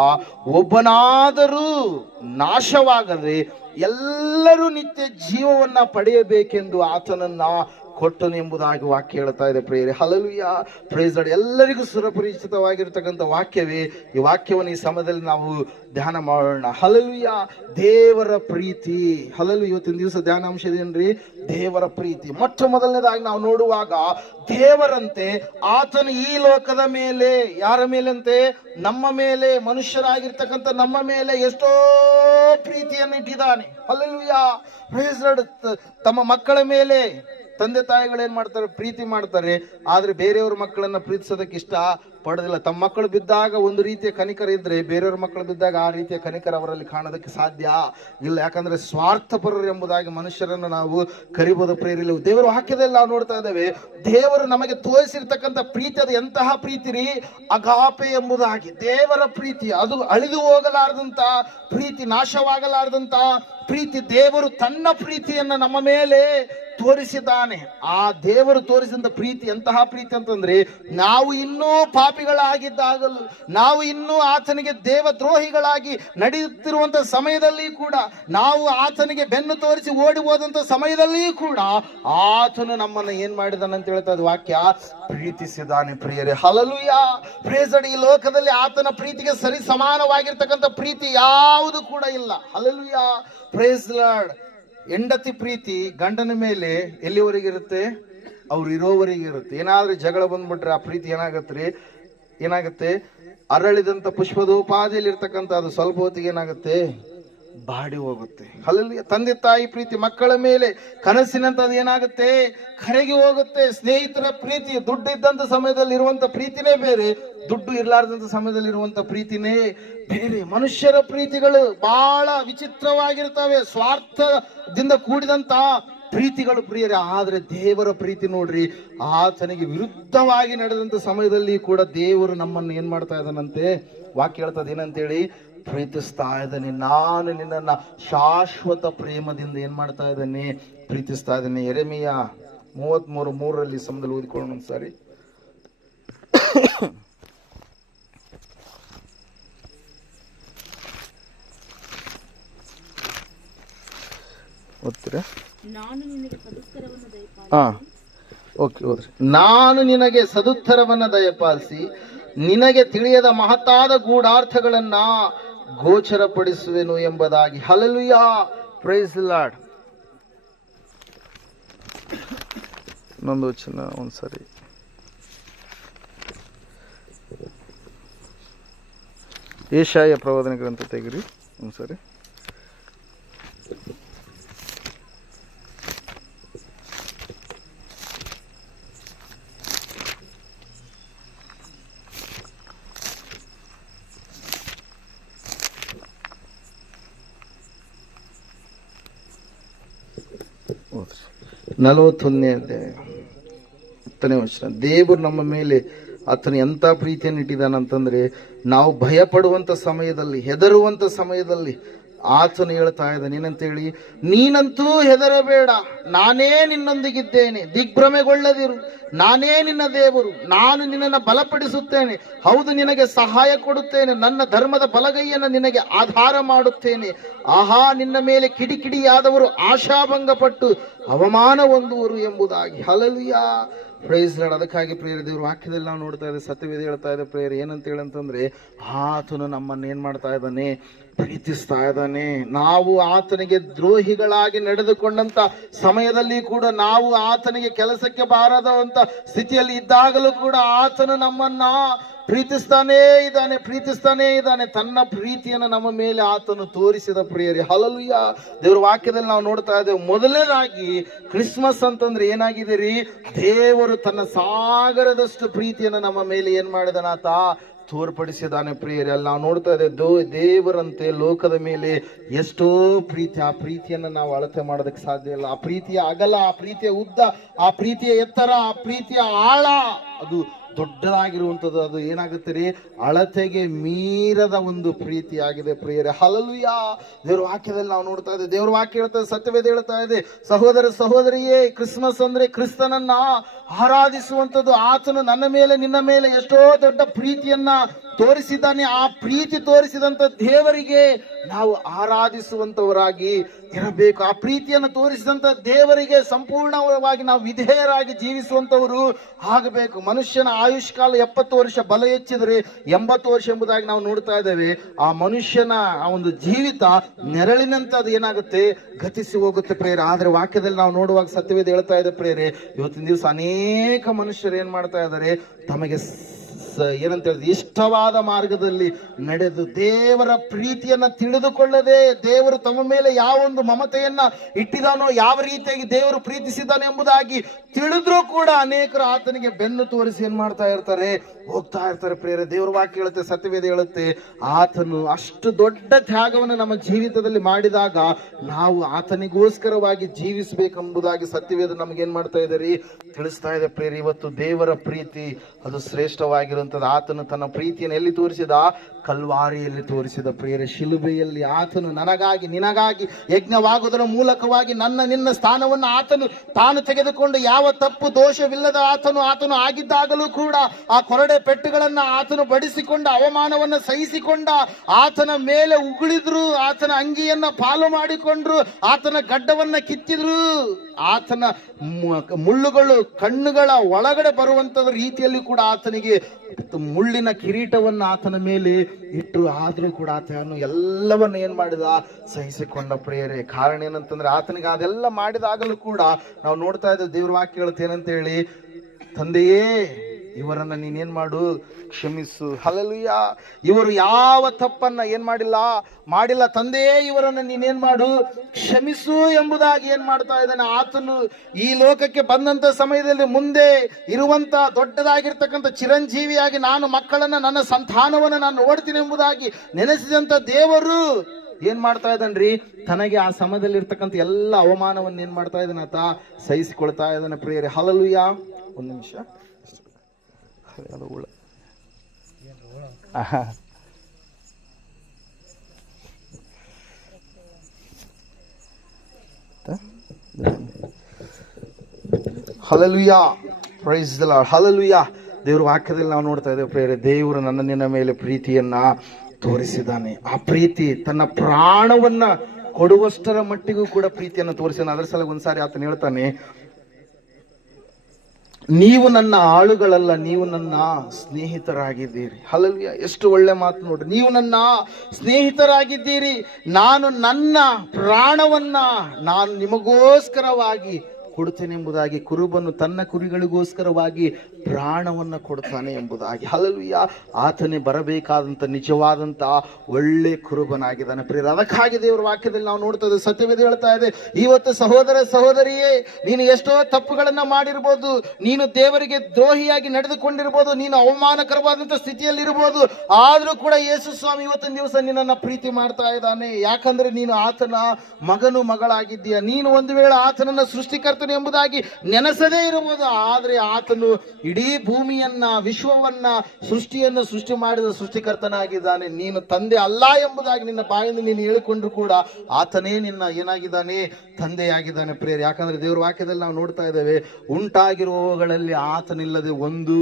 ಒಬ್ಬನಾದರೂ ನಾಶವಾಗದೆ ಎಲ್ಲರೂ ನಿತ್ಯ ಜೀವವನ್ನ ಪಡೆಯಬೇಕೆಂದು ಆತನನ್ನ ಕೊಟ್ಟನು ಎಂಬುದಾಗಿ ವಾಕ್ಯ ಹೇಳ್ತಾ ಇದೆ. ಪ್ರಿಯರೇ, ಹಲ್ಲೆಲೂಯಾ, ಪ್ರೈಸ್ ಲಾರ್ಡ್. ಎಲ್ಲರಿಗೂ ಸುರಪರಿಚಿತವಾಗಿರ್ತಕ್ಕಂಥ ವಾಕ್ಯವೇ ಈ ವಾಕ್ಯವನ್ನು ಈ ಸಮಯದಲ್ಲಿ ನಾವು ಧ್ಯಾನ ಮಾಡೋಣ. ಹಲ್ಲೆಲೂಯಾ, ದೇವರ ಪ್ರೀತಿ. ಹಲ್ಲೆಲೂಯಾ, ಇವತ್ತಿನ ದಿವಸ ಧ್ಯಾನಾಂಶ ಇದೇನ್ರಿ? ದೇವರ ಪ್ರೀತಿ. ಮೊಟ್ಟ ಮೊದಲನೇದಾಗಿ ನಾವು ನೋಡುವಾಗ ದೇವರಂತೆ ಆತನು ಈ ಲೋಕದ ಮೇಲೆ, ಯಾರ ಮೇಲಂತೆ? ನಮ್ಮ ಮೇಲೆ, ಮನುಷ್ಯರಾಗಿರ್ತಕ್ಕಂಥ ನಮ್ಮ ಮೇಲೆ ಎಷ್ಟೋ ಪ್ರೀತಿಯನ್ನು ಇಟ್ಟಿದ್ದಾನೆ. Hallelujah, praise Lord. ತಮ್ಮ ಮಕ್ಕಳ ಮೇಲೆ ತಂದೆ ತಾಯಿಗಳು ಏನ್ ಮಾಡ್ತಾರೆ? ಪ್ರೀತಿ ಮಾಡ್ತಾರೆ. ಆದ್ರೆ ಬೇರೆಯವ್ರ ಮಕ್ಕಳನ್ನ ಪ್ರೀತಿಸೋದಕ್ಕೆ ಇಷ್ಟ ಪಡೋದಿಲ್ಲ. ತಮ್ಮ ಮಕ್ಕಳು ಬಿದ್ದಾಗ ಒಂದು ರೀತಿಯ ಕನಿಕರ ಇದ್ರೆ ಬೇರೆಯವ್ರ ಮಕ್ಕಳು ಬಿದ್ದಾಗ ಆ ರೀತಿಯ ಕನಿಕರ ಅವರಲ್ಲಿ ಕಾಣೋದಕ್ಕೆ ಸಾಧ್ಯ ಇಲ್ಲ. ಯಾಕಂದ್ರೆ ಸ್ವಾರ್ಥಪರರು ಎಂಬುದಾಗಿ ಮನುಷ್ಯರನ್ನು ನಾವು ಕರಿಬಹುದು. ಪ್ರೇರಿಲ್ಲ, ದೇವರ ವಾಕ್ಯದಲ್ಲಿ ನಾವು ನೋಡ್ತಾ ಇದ್ದೇವೆ, ದೇವರು ನಮಗೆ ತೋರಿಸಿರ್ತಕ್ಕಂಥ ಪ್ರೀತಿ ಅದು ಎಂತಹ ಪ್ರೀತಿ ರೀ? ಅಗಾಪೆ ಎಂಬುದಾಗಿ ದೇವರ ಪ್ರೀತಿ. ಅದು ಅಳಿದು ಹೋಗಲಾರದಂತ ಪ್ರೀತಿ, ನಾಶವಾಗಲಾರದಂತ ಪ್ರೀತಿ. ದೇವರು ತನ್ನ ಪ್ರೀತಿಯನ್ನ ನಮ್ಮ ಮೇಲೆ ತೋರಿಸಿದ್ದಾನೆ. ಆ ದೇವರು ತೋರಿಸಿದ ಪ್ರೀತಿ ಎಂತಹ ಪ್ರೀತಿ ಅಂತಂದ್ರೆ, ನಾವು ಇನ್ನೂ ಪಾಪಿಗಳಾಗಿದ್ದಾಗಲೂ, ನಾವು ಇನ್ನೂ ಆತನಿಗೆ ದೇವದ್ರೋಹಿಗಳಾಗಿ ನಡೆಯುತ್ತಿರುವಂತ ಸಮಯದಲ್ಲಿ ಕೂಡ, ನಾವು ಆತನಿಗೆ ಬೆನ್ನು ತೋರಿಸಿ ಓಡಿ ಹೋದಂತ ಸಮಯದಲ್ಲಿ ಕೂಡ ಆತನು ನಮ್ಮನ್ನು ಏನ್ ಮಾಡಿದಾನೆ ಅಂತ ಹೇಳ್ತಾ ಇದ್ದ ವಾಕ್ಯ, ಪ್ರೀತಿಸಿದಾನೆ. ಪ್ರಿಯರೇ, ಹಲ್ಲೆಲೂಯಾ, ಪ್ರೈಸ್ ಲಾರ್ಡ್. ಈ ಲೋಕದಲ್ಲಿ ಆತನ ಪ್ರೀತಿಗೆ ಸರಿ ಸಮಾನವಾಗಿರ್ತಕ್ಕಂಥ ಪ್ರೀತಿ ಯಾವುದು ಕೂಡ ಇಲ್ಲ. Hallelujah, praise Lord. ಹೆಂಡತಿ ಪ್ರೀತಿ ಗಂಡನ ಮೇಲೆ ಎಲ್ಲಿವರೆಗೆ ಇರುತ್ತೆ? ಅವ್ರು ಇರೋವರೆಗೆ ಇರುತ್ತೆ. ಏನಾದ್ರೂ ಜಗಳ ಬಂದ್ಬಿಟ್ರೆ ಆ ಪ್ರೀತಿ ಏನಾಗುತ್ತೆ? ಅರಳಿದಂತ ಪುಷ್ಪದೋಪಾದಿಯಲ್ಲಿ ಇರ್ತಕ್ಕಂಥ ಅದು ಸ್ವಲ್ಪ ಹೊತ್ತಿಗೆ ಏನಾಗುತ್ತೆ? ಬಾಡಿ ಹೋಗುತ್ತೆ. ಹಲ್ಲೆಲೂಯಾ. ತಂದೆ ತಾಯಿ ಪ್ರೀತಿ ಮಕ್ಕಳ ಮೇಲೆ, ಕನಸಿನಂತದ್ದು ಏನಾಗುತ್ತೆ? ಕರಗಿ ಹೋಗುತ್ತೆ. ಸ್ನೇಹಿತರ ಪ್ರೀತಿ, ದುಡ್ಡು ಇದ್ದಂತ ಸಮಯದಲ್ಲಿ ಇರುವಂತ ಪ್ರೀತಿನೇ ಬೇರೆ, ದುಡ್ಡು ಇರ್ಲಾರ್ದಂತ ಸಮಯದಲ್ಲಿ ಇರುವಂತ ಪ್ರೀತಿನೇ ಬೇರೆ. ಮನುಷ್ಯರ ಪ್ರೀತಿಗಳು ಬಹಳ ವಿಚಿತ್ರವಾಗಿರ್ತವೆ, ಸ್ವಾರ್ಥದಿಂದ ಕೂಡಿದಂತ ಪ್ರೀತಿಗಳು. ಪ್ರಿಯರೇ, ಆದ್ರೆ ದೇವರ ಪ್ರೀತಿ ನೋಡ್ರಿ, ಆತನಿಗೆ ವಿರುದ್ಧವಾಗಿ ನಡೆದಂತ ಸಮಯದಲ್ಲಿ ಕೂಡ ದೇವರು ನಮ್ಮನ್ನು ಏನ್ ಮಾಡ್ತಾ ಇದ್ದಾನಂತೆ? ವಾಕ್ಯ ಹೇಳ್ತದೆ ಏನಂತೇಳಿ? ಪ್ರೀತಿಸ್ತಾ ಇದ್ದಾನೆ. ನಾನು ನಿನ್ನನ್ನ ಶಾಶ್ವತ ಪ್ರೇಮದಿಂದ ಏನ್ ಮಾಡ್ತಾ ಇದ್ದಾನೆ? ಪ್ರೀತಿಸ್ತಾ ಇದ್ದಾನೆ. ಯೆರೆಮೀಯ 33:3 ಸಮಯದಲ್ಲಿ ಓದಿಕೊಳ್ಳೋಣ ಒಂದ್ಸಾರಿ. ಓದ್ತೀರಾ? ನಾನು ನಿನಗೆ ಸದುತ್ತರವನ್ನು ದಯಪಾಲಿಸಿ ನಿನಗೆ ತಿಳಿಯದ ಮಹತ್ತಾದ ಗೂಢಾರ್ಥಗಳನ್ನ ಗೋಚರಪಡಿಸುವೆನು ಎಂಬುದಾಗಿ. Hallelujah, praise Lord. ಇನ್ನೊಂದು ವಚನ ಒಂದ್ಸರಿ. ಯೆಶಾಯ ಪ್ರವಾದನೆ ಗ್ರಂಥ ತೆಗಿರಿ ಒಂದ್ಸರಿ. 41ನೇ ಅಧ್ಯಾಯ 10ನೇ ವಚನ. ದೇವರು ನಮ್ಮ ಮೇಲೆ ಆತನು ಎಂಥ ಪ್ರೀತಿಯನ್ನು ಇಟ್ಟಿದ್ದಾನಂತಂದ್ರೆ, ನಾವು ಭಯ ಪಡುವಂತ ಸಮಯದಲ್ಲಿ, ಹೆದರುವಂತ ಸಮಯದಲ್ಲಿ ಆತನು ಹೇಳ್ತಾ ಇದ್ದಾನೆ ಏನಂತೇಳಿ, ನೀನಂತೂ ಹೆದರಬೇಡ, ನಾನೇ ನಿನ್ನೊಂದಿಗಿದ್ದೇನೆ, ದಿಗ್ಭ್ರಮೆಗೊಳ್ಳದಿರು, ನಾನೇ ನಿನ್ನ ದೇವರು, ನಾನು ನಿನ್ನನ್ನು ಬಲಪಡಿಸುತ್ತೇನೆ, ಹೌದು ನಿನಗೆ ಸಹಾಯ ಕೊಡುತ್ತೇನೆ, ನನ್ನ ಧರ್ಮದ ಬಲಗೈಯನ್ನು ನಿನಗೆ ಆಧಾರ ಮಾಡುತ್ತೇನೆ. ಆಹಾ, ನಿನ್ನ ಮೇಲೆ ಕಿಡಿಕಿಡಿಯಾದವರು ಆಶಾಭಂಗಪಟ್ಟು ಅವಮಾನ ಹೊಂದುವರು ಎಂಬುದಾಗಿ. Hallelujah, praise Lord. ಅದಕ್ಕಾಗಿ ಪ್ರಿಯರೇ, ದೇವ್ರ ವಾಕ್ಯದಲ್ಲಿ ನಾವು ನೋಡ್ತಾ ಇದ್ದೇವೆ, ಸತ್ಯವೇದ ಹೇಳ್ತಾ ಇದೆ ಪ್ರಿಯರೇ, ಏನಂತ ಹೇಳಂತಂದ್ರೆ, ಆತನು ನಮ್ಮನ್ನು ಏನ್ ಮಾಡ್ತಾ ಇದ್ದಾನೆ, ಪ್ರೀತಿಸ್ತಾ ಇದ್ದಾನೆ. ನಾವು ಆತನಿಗೆ ದ್ರೋಹಿಗಳಾಗಿ ನಡೆದುಕೊಂಡಂತ ಸಮಯದಲ್ಲಿ ಕೂಡ, ನಾವು ಆತನಿಗೆ ಕೆಲಸಕ್ಕೆ ಬಾರದಂತ ಸ್ಥಿತಿಯಲ್ಲಿ ಇದ್ದಾಗಲೂ ಕೂಡ ಆತನು ನಮ್ಮನ್ನ ಪ್ರೀತಿಸ್ತಾನೇ ಇದ್ದಾನೆ. ತನ್ನ ಪ್ರೀತಿಯನ್ನು ನಮ್ಮ ಮೇಲೆ ಆತನು ತೋರಿಸಿದ ಪ್ರಿಯರೇ. ಹಲ್ಲೆಲೂಯಾ. ದೇವರ ವಾಕ್ಯದಲ್ಲಿ ನಾವು ನೋಡ್ತಾ ಇದ್ದೇವೆ, ಮೊದಲನೇದಾಗಿ ಕ್ರಿಸ್ಮಸ್ ಅಂತಂದ್ರೆ ಏನಾಗಿದೆ ರೀ, ದೇವರು ತನ್ನ ಸಾಗರದಷ್ಟು ಪ್ರೀತಿಯನ್ನು ನಮ್ಮ ಮೇಲೆ ಏನ್ ಮಾಡಿದನಾತ ತೋರ್ಪಡಿಸಿದಾನೆ ಪ್ರಿಯರೇ. ಅಲ್ಲಿ ನಾವು ನೋಡ್ತಾ ಇದ್ದೇವೆ, ದೇವರಂತೆ ಲೋಕದ ಮೇಲೆ ಎಷ್ಟೋ ಪ್ರೀತಿ. ಆ ಪ್ರೀತಿಯನ್ನು ನಾವು ಅಳತೆ ಮಾಡೋದಕ್ಕೆ ಸಾಧ್ಯ ಇಲ್ಲ. ಆ ಪ್ರೀತಿಯ ಅಗಲ, ಆ ಪ್ರೀತಿಯ ಉದ್ದ, ಆ ಪ್ರೀತಿಯ ಎತ್ತರ, ಆ ಪ್ರೀತಿಯ ಆಳ, ಅದು ದೊಡ್ಡದಾಗಿರುವಂಥದ್ದು. ಅದು ಏನಾಗುತ್ತೆ ರೀ, ಅಳತೆಗೆ ಮೀರದ ಒಂದು ಪ್ರೀತಿ ಆಗಿದೆ ಪ್ರಿಯರೇ. ಹಲ್ಲೆಲೂಯಾ. ದೇವ್ರ ವಾಕ್ಯದಲ್ಲಿ ನಾವು ನೋಡ್ತಾ ಇದ್ದೇವೆ, ದೇವ್ರ ವಾಕ್ಯ ಹೇಳ್ತಾ ಇದೆ, ಸತ್ಯವೇದ ಹೇಳ್ತಾ ಇದೆ, ಸಹೋದರ ಸಹೋದರಿಯೇ, ಕ್ರಿಸ್ಮಸ್ ಅಂದ್ರೆ ಕ್ರಿಸ್ತನನ್ನ ಆರಾಧಿಸುವಂಥದ್ದು. ಆತನು ನನ್ನ ಮೇಲೆ, ನಿನ್ನ ಮೇಲೆ ಎಷ್ಟೋ ದೊಡ್ಡ ಪ್ರೀತಿಯನ್ನ ತೋರಿಸಿದ್ದಾನೆ. ಆ ಪ್ರೀತಿ ತೋರಿಸಿದಂತ ದೇವರಿಗೆ ನಾವು ಆರಾಧಿಸುವಂತವರಾಗಿ ಇರಬೇಕು. ಆ ಪ್ರೀತಿಯನ್ನು ತೋರಿಸಿದಂತ ದೇವರಿಗೆ ಸಂಪೂರ್ಣವಾಗಿ ನಾವು ವಿಧೇಯರಾಗಿ ಜೀವಿಸುವಂತವರು ಆಗಬೇಕು. ಮನುಷ್ಯನ ಆಯುಷ್ಕಾಲ 70 ವರ್ಷ, ಬಲ ಹೆಚ್ಚಿದ್ರೆ 80 ವರ್ಷ ಎಂಬುದಾಗಿ ನಾವು ನೋಡ್ತಾ ಇದ್ದೇವೆ. ಆ ಮನುಷ್ಯನ ಆ ಒಂದು ಜೀವಿತ ನೆರಳಿನಂತೆ ಅದು ಏನಾಗುತ್ತೆ, ಗತಿಸಿ ಹೋಗುತ್ತೆ ಪ್ರೇರೆ. ಆದ್ರೆ ವಾಕ್ಯದಲ್ಲಿ ನಾವು ನೋಡುವಾಗ ಸತ್ಯವೇದ ಹೇಳ್ತಾ ಇದೆ ಪ್ರೇರೆ, ಇವತ್ತಿನ ದಿವಸ ಅನೇಕ ಮನುಷ್ಯರು ಏನ್ ಮಾಡ್ತಾ ಇದ್ದಾರೆ, ತಮಗೆ ಏನಂತ ಹೇಳಿದ್ರೆ ಇಷ್ಟವಾದ ಮಾರ್ಗದಲ್ಲಿ ನಡೆದು ದೇವರ ಪ್ರೀತಿಯನ್ನ ತಿಳಿದುಕೊಳ್ಳದೆ, ದೇವರು ತಮ್ಮ ಮೇಲೆ ಯಾವ ಒಂದು ಮಮತೆಯನ್ನ ಇಟ್ಟಿದಾನೋ, ಯಾವ ರೀತಿಯಾಗಿ ದೇವರು ಪ್ರೀತಿಸಿದ್ದಾನೆ ಎಂಬುದಾಗಿ ತಿಳಿದ್ರೂ ಕೂಡ ಅನೇಕರು ಆತನಿಗೆ ಬೆನ್ನು ತೋರಿಸಿ ಏನ್ ಮಾಡ್ತಾ ಇರ್ತಾರೆ, ಹೋಗ್ತಾ ಇರ್ತಾರೆ ಪ್ರೇರೆ. ದೇವರ ವಾಕ್ಯ ಹೇಳುತ್ತೆ, ಸತ್ಯವೇದ ಹೇಳುತ್ತೆ, ಆತನು ಅಷ್ಟು ದೊಡ್ಡ ತ್ಯಾಗವನ್ನು ನಮ್ಮ ಜೀವಿತದಲ್ಲಿ ಮಾಡಿದಾಗ ನಾವು ಆತನಿಗೋಸ್ಕರವಾಗಿ ಜೀವಿಸಬೇಕೆಂಬುದಾಗಿ ಸತ್ಯವೇದ ನಮ್ಗೆ ಏನ್ ಮಾಡ್ತಾ ಇದ್ದಾರೆ, ತಿಳಿಸ್ತಾ ಇದೆ ಪ್ರೇರೆ. ಇವತ್ತು ದೇವರ ಪ್ರೀತಿ ಅದು ಶ್ರೇಷ್ಠವಾಗಿರುವಂತದ್ದು. ಆತನು ತನ್ನ ಪ್ರೀತಿಯನ್ನು ಎಲ್ಲಿ ತೋರಿಸಿದ, ಕಲ್ವಾರಿಯಲ್ಲಿ ತೋರಿಸಿದ ಪ್ರಿಯರೇ. ಶಿಲುಬೆಯಲ್ಲಿ ಆತನು ನನಗಾಗಿ, ನಿನಗಾಗಿ ಯಜ್ಞವಾಗುವುದರ ಮೂಲಕವಾಗಿ ನನ್ನ ನಿನ್ನ ಸ್ಥಾನವನ್ನು ಆತನು ತಾನು ತೆಗೆದುಕೊಂಡು, ಯಾವ ತಪ್ಪು ದೋಷವಿಲ್ಲದ ಆತನು ಆಗಿದ್ದಾಗಲೂ ಕೂಡ ಆ ಕೊರಡೆ ಪೆಟ್ಟುಗಳನ್ನ ಆತನು ಬಡಿಸಿಕೊಂಡ, ಅವಮಾನವನ್ನು ಸಹಿಸಿಕೊಂಡ, ಆತನ ಮೇಲೆ ಉಗುಳಿದ್ರು, ಆತನ ಅಂಗಿಯನ್ನ ಪಾಲು ಮಾಡಿಕೊಂಡ್ರು, ಆತನ ಗಡ್ಡವನ್ನ ಕಿತ್ತಿದ್ರು, ಆತನ ಮುಳ್ಳುಗಳು ಕಣ್ಣುಗಳ ಒಳಗಡೆ ಬರುವಂತ ರೀತಿಯಲ್ಲಿ ಕೂಡ ಆತನಿಗೆ ಮುಳ್ಳಿನ ಕಿರೀಟವನ್ನು ಆತನ ಮೇಲೆ ಇಟ್ಟರು. ಆದ್ರೂ ಕೂಡ ಆತನು ಎಲ್ಲವನ್ನ ಏನ್ ಮಾಡಿದ, ಸಹಿಸಿಕೊಂಡ ಪ್ರಿಯರೇ. ಕಾರಣ ಏನಂತಂದ್ರೆ, ಆತನಿಗೆ ಅದೆಲ್ಲ ಮಾಡಿದಾಗಲೂ ಕೂಡ ನಾವು ನೋಡ್ತಾ ಇದ್ದೇವೆ, ದೇವ್ರ ವಾಕ್ಯ ಹೇಳುತ್ತೆ ಏನಂತ ಹೇಳಿ, ತಂದೆಯೇ ಇವರನ್ನ ನೀನೇನ್ ಮಾಡು, ಕ್ಷಮಿಸು. ಹಲ್ಲೆಲೂಯಾ. ಇವರು ಯಾವ ತಪ್ಪನ್ನ ಏನ್ ಮಾಡಿಲ್ಲ ತಂದೆಯೇ ಇವರನ್ನ ನೀನೇನ್ ಮಾಡು, ಕ್ಷಮಿಸು ಎಂಬುದಾಗಿ ಏನ್ ಮಾಡ್ತಾ ಇದ್ದಾನೆ. ಆತನು ಈ ಲೋಕಕ್ಕೆ ಬಂದಂತ ಸಮಯದಲ್ಲಿ ಮುಂದೆ ಇರುವಂತ ದೊಡ್ಡದಾಗಿರ್ತಕ್ಕಂಥ ಚಿರಂಜೀವಿಯಾಗಿ ನಾನು ಮಕ್ಕಳನ್ನ, ನನ್ನ ಸಂತಾನವನ್ನ ನಾನು ನೋಡ್ತೀನಿ ಎಂಬುದಾಗಿ ನೆನೆಸಿದಂತ ದೇವರು ಏನ್ ಮಾಡ್ತಾ ಇದ್ದಾನ್ರಿ, ತನಗೆ ಆ ಸಮಯದಲ್ಲಿ ಇರ್ತಕ್ಕಂಥ ಎಲ್ಲ ಅವಮಾನವನ್ನು ಏನ್ ಮಾಡ್ತಾ ಇದ್ದಾನ, ಆತ ಸಹಿಸಿಕೊಳ್ತಾ ಇದ್ದಾನೆ ಪ್ರಿಯರೇ. ಹಲ್ಲೆಲೂಯಾ. ಒಂದು ನಿಮಿಷ. Hallelujah, praise the Lord. Hallelujah. ದೇವರ ವಾಕ್ಯದಲ್ಲಿ ನಾವು ನೋಡ್ತಾ ಇದ್ದೇವೆ ಪ್ರಿಯರೇ, ದೇವರು ನನ್ನ ನಿನ್ನ ಮೇಲೆ ಪ್ರೀತಿಯನ್ನ ತೋರಿಸಿದ್ದಾನೆ. ಆ ಪ್ರೀತಿ ತನ್ನ ಪ್ರಾಣವನ್ನ ಕೊಡುವಷ್ಟರ ಮಟ್ಟಿಗೂ ಕೂಡ ಪ್ರೀತಿಯನ್ನು ತೋರಿಸಿದ್ದಾನೆ. ಅದರ ಸಲ ಒಂದ್ಸಾರಿ ಆತನ ಹೇಳ್ತಾನೆ, ನೀವು ನನ್ನ ಆಳುಗಳಲ್ಲ, ನೀವು ನನ್ನ ಸ್ನೇಹಿತರಾಗಿದ್ದೀರಿ. ಹಲ್ಲೆಲೂಯಾ. ಎಷ್ಟು ಒಳ್ಳೆ ಮಾತು ನೋಡ್ರಿ. ನೀವು ನನ್ನ ಸ್ನೇಹಿತರಾಗಿದ್ದೀರಿ, ನಾನು ನನ್ನ ಪ್ರಾಣವನ್ನ ನಾನು ನಿಮಗೋಸ್ಕರವಾಗಿ ಕೊಡುತ್ತೇನೆ ಎಂಬುದಾಗಿ, ಕುರುಬನು ತನ್ನ ಕುರಿಗಳಿಗೋಸ್ಕರವಾಗಿ ಪ್ರಾಣವನ್ನು ಕೊಡ್ತಾನೆ ಎಂಬುದಾಗಿ. ಹಲ್ಲೆಲೂಯಾ. ಆತನೇ ಬರಬೇಕಾದಂಥ ನಿಜವಾದಂಥ ಒಳ್ಳೆ ಕುರುಬನಾಗಿದ್ದಾನೆ ಪ್ರಿಯರೇ. ಅದಕ್ಕಾಗಿ ದೇವರ ವಾಕ್ಯದಲ್ಲಿ ನಾವು ನೋಡ್ತಾ ಇದ್ದೇವೆ, ಸತ್ಯವೇದ ಹೇಳ್ತಾ ಇದೆ, ಇವತ್ತು ಸಹೋದರ ಸಹೋದರಿಯೇ, ನೀನು ಎಷ್ಟೋ ತಪ್ಪುಗಳನ್ನ ಮಾಡಿರ್ಬೋದು, ನೀನು ದೇವರಿಗೆ ದ್ರೋಹಿಯಾಗಿ ನಡೆದುಕೊಂಡಿರ್ಬೋದು, ನೀನು ಅವಮಾನಕರವಾದಂಥ ಸ್ಥಿತಿಯಲ್ಲಿರ್ಬೋದು, ಆದರೂ ಕೂಡ ಯೇಸು ಸ್ವಾಮಿ ಇವತ್ತಿನ ದಿವಸ ನಿನ್ನನ್ನು ಪ್ರೀತಿ ಮಾಡ್ತಾ ಇದ್ದಾನೆ. ಯಾಕಂದ್ರೆ ನೀನು ಆತನ ಮಗನು ಮಗಳಾಗಿದ್ದೀಯ. ನೀನು ಒಂದು ವೇಳೆ ಆತನನ್ನ ಸೃಷ್ಟಿಕರ್ತನು ಎಂಬುದಾಗಿ ನೆನೆಸದೇ ಇರಬಹುದು, ಆದರೆ ಆತನು ಇಡೀ ಭೂಮಿಯನ್ನ, ವಿಶ್ವವನ್ನ, ಸೃಷ್ಟಿಯನ್ನು ಸೃಷ್ಟಿ ಮಾಡಿದ ಸೃಷ್ಟಿಕರ್ತನಾಗಿದ್ದಾನೆ. ನೀನು ತಂದೆ ಅಲ್ಲ ಎಂಬುದಾಗಿ ನಿನ್ನ ಬಾಯಿಂದ ನೀನು ಹೇಳಿಕೊಂಡ್ರು ಕೂಡ ಆತನೇ ನಿನ್ನ ಏನಾಗಿದ್ದಾನೆ, ತಂದೆಯಾಗಿದ್ದಾನೆ ಪ್ರಿಯರೇ. ಯಾಕಂದ್ರೆ ದೇವರ ವಾಕ್ಯದಲ್ಲಿ ನಾವು ನೋಡ್ತಾ ಇದ್ದೇವೆ, ಉಂಟಾಗಿರುವವುಗಳಲ್ಲಿ ಆತನಿಲ್ಲದೆ ಒಂದು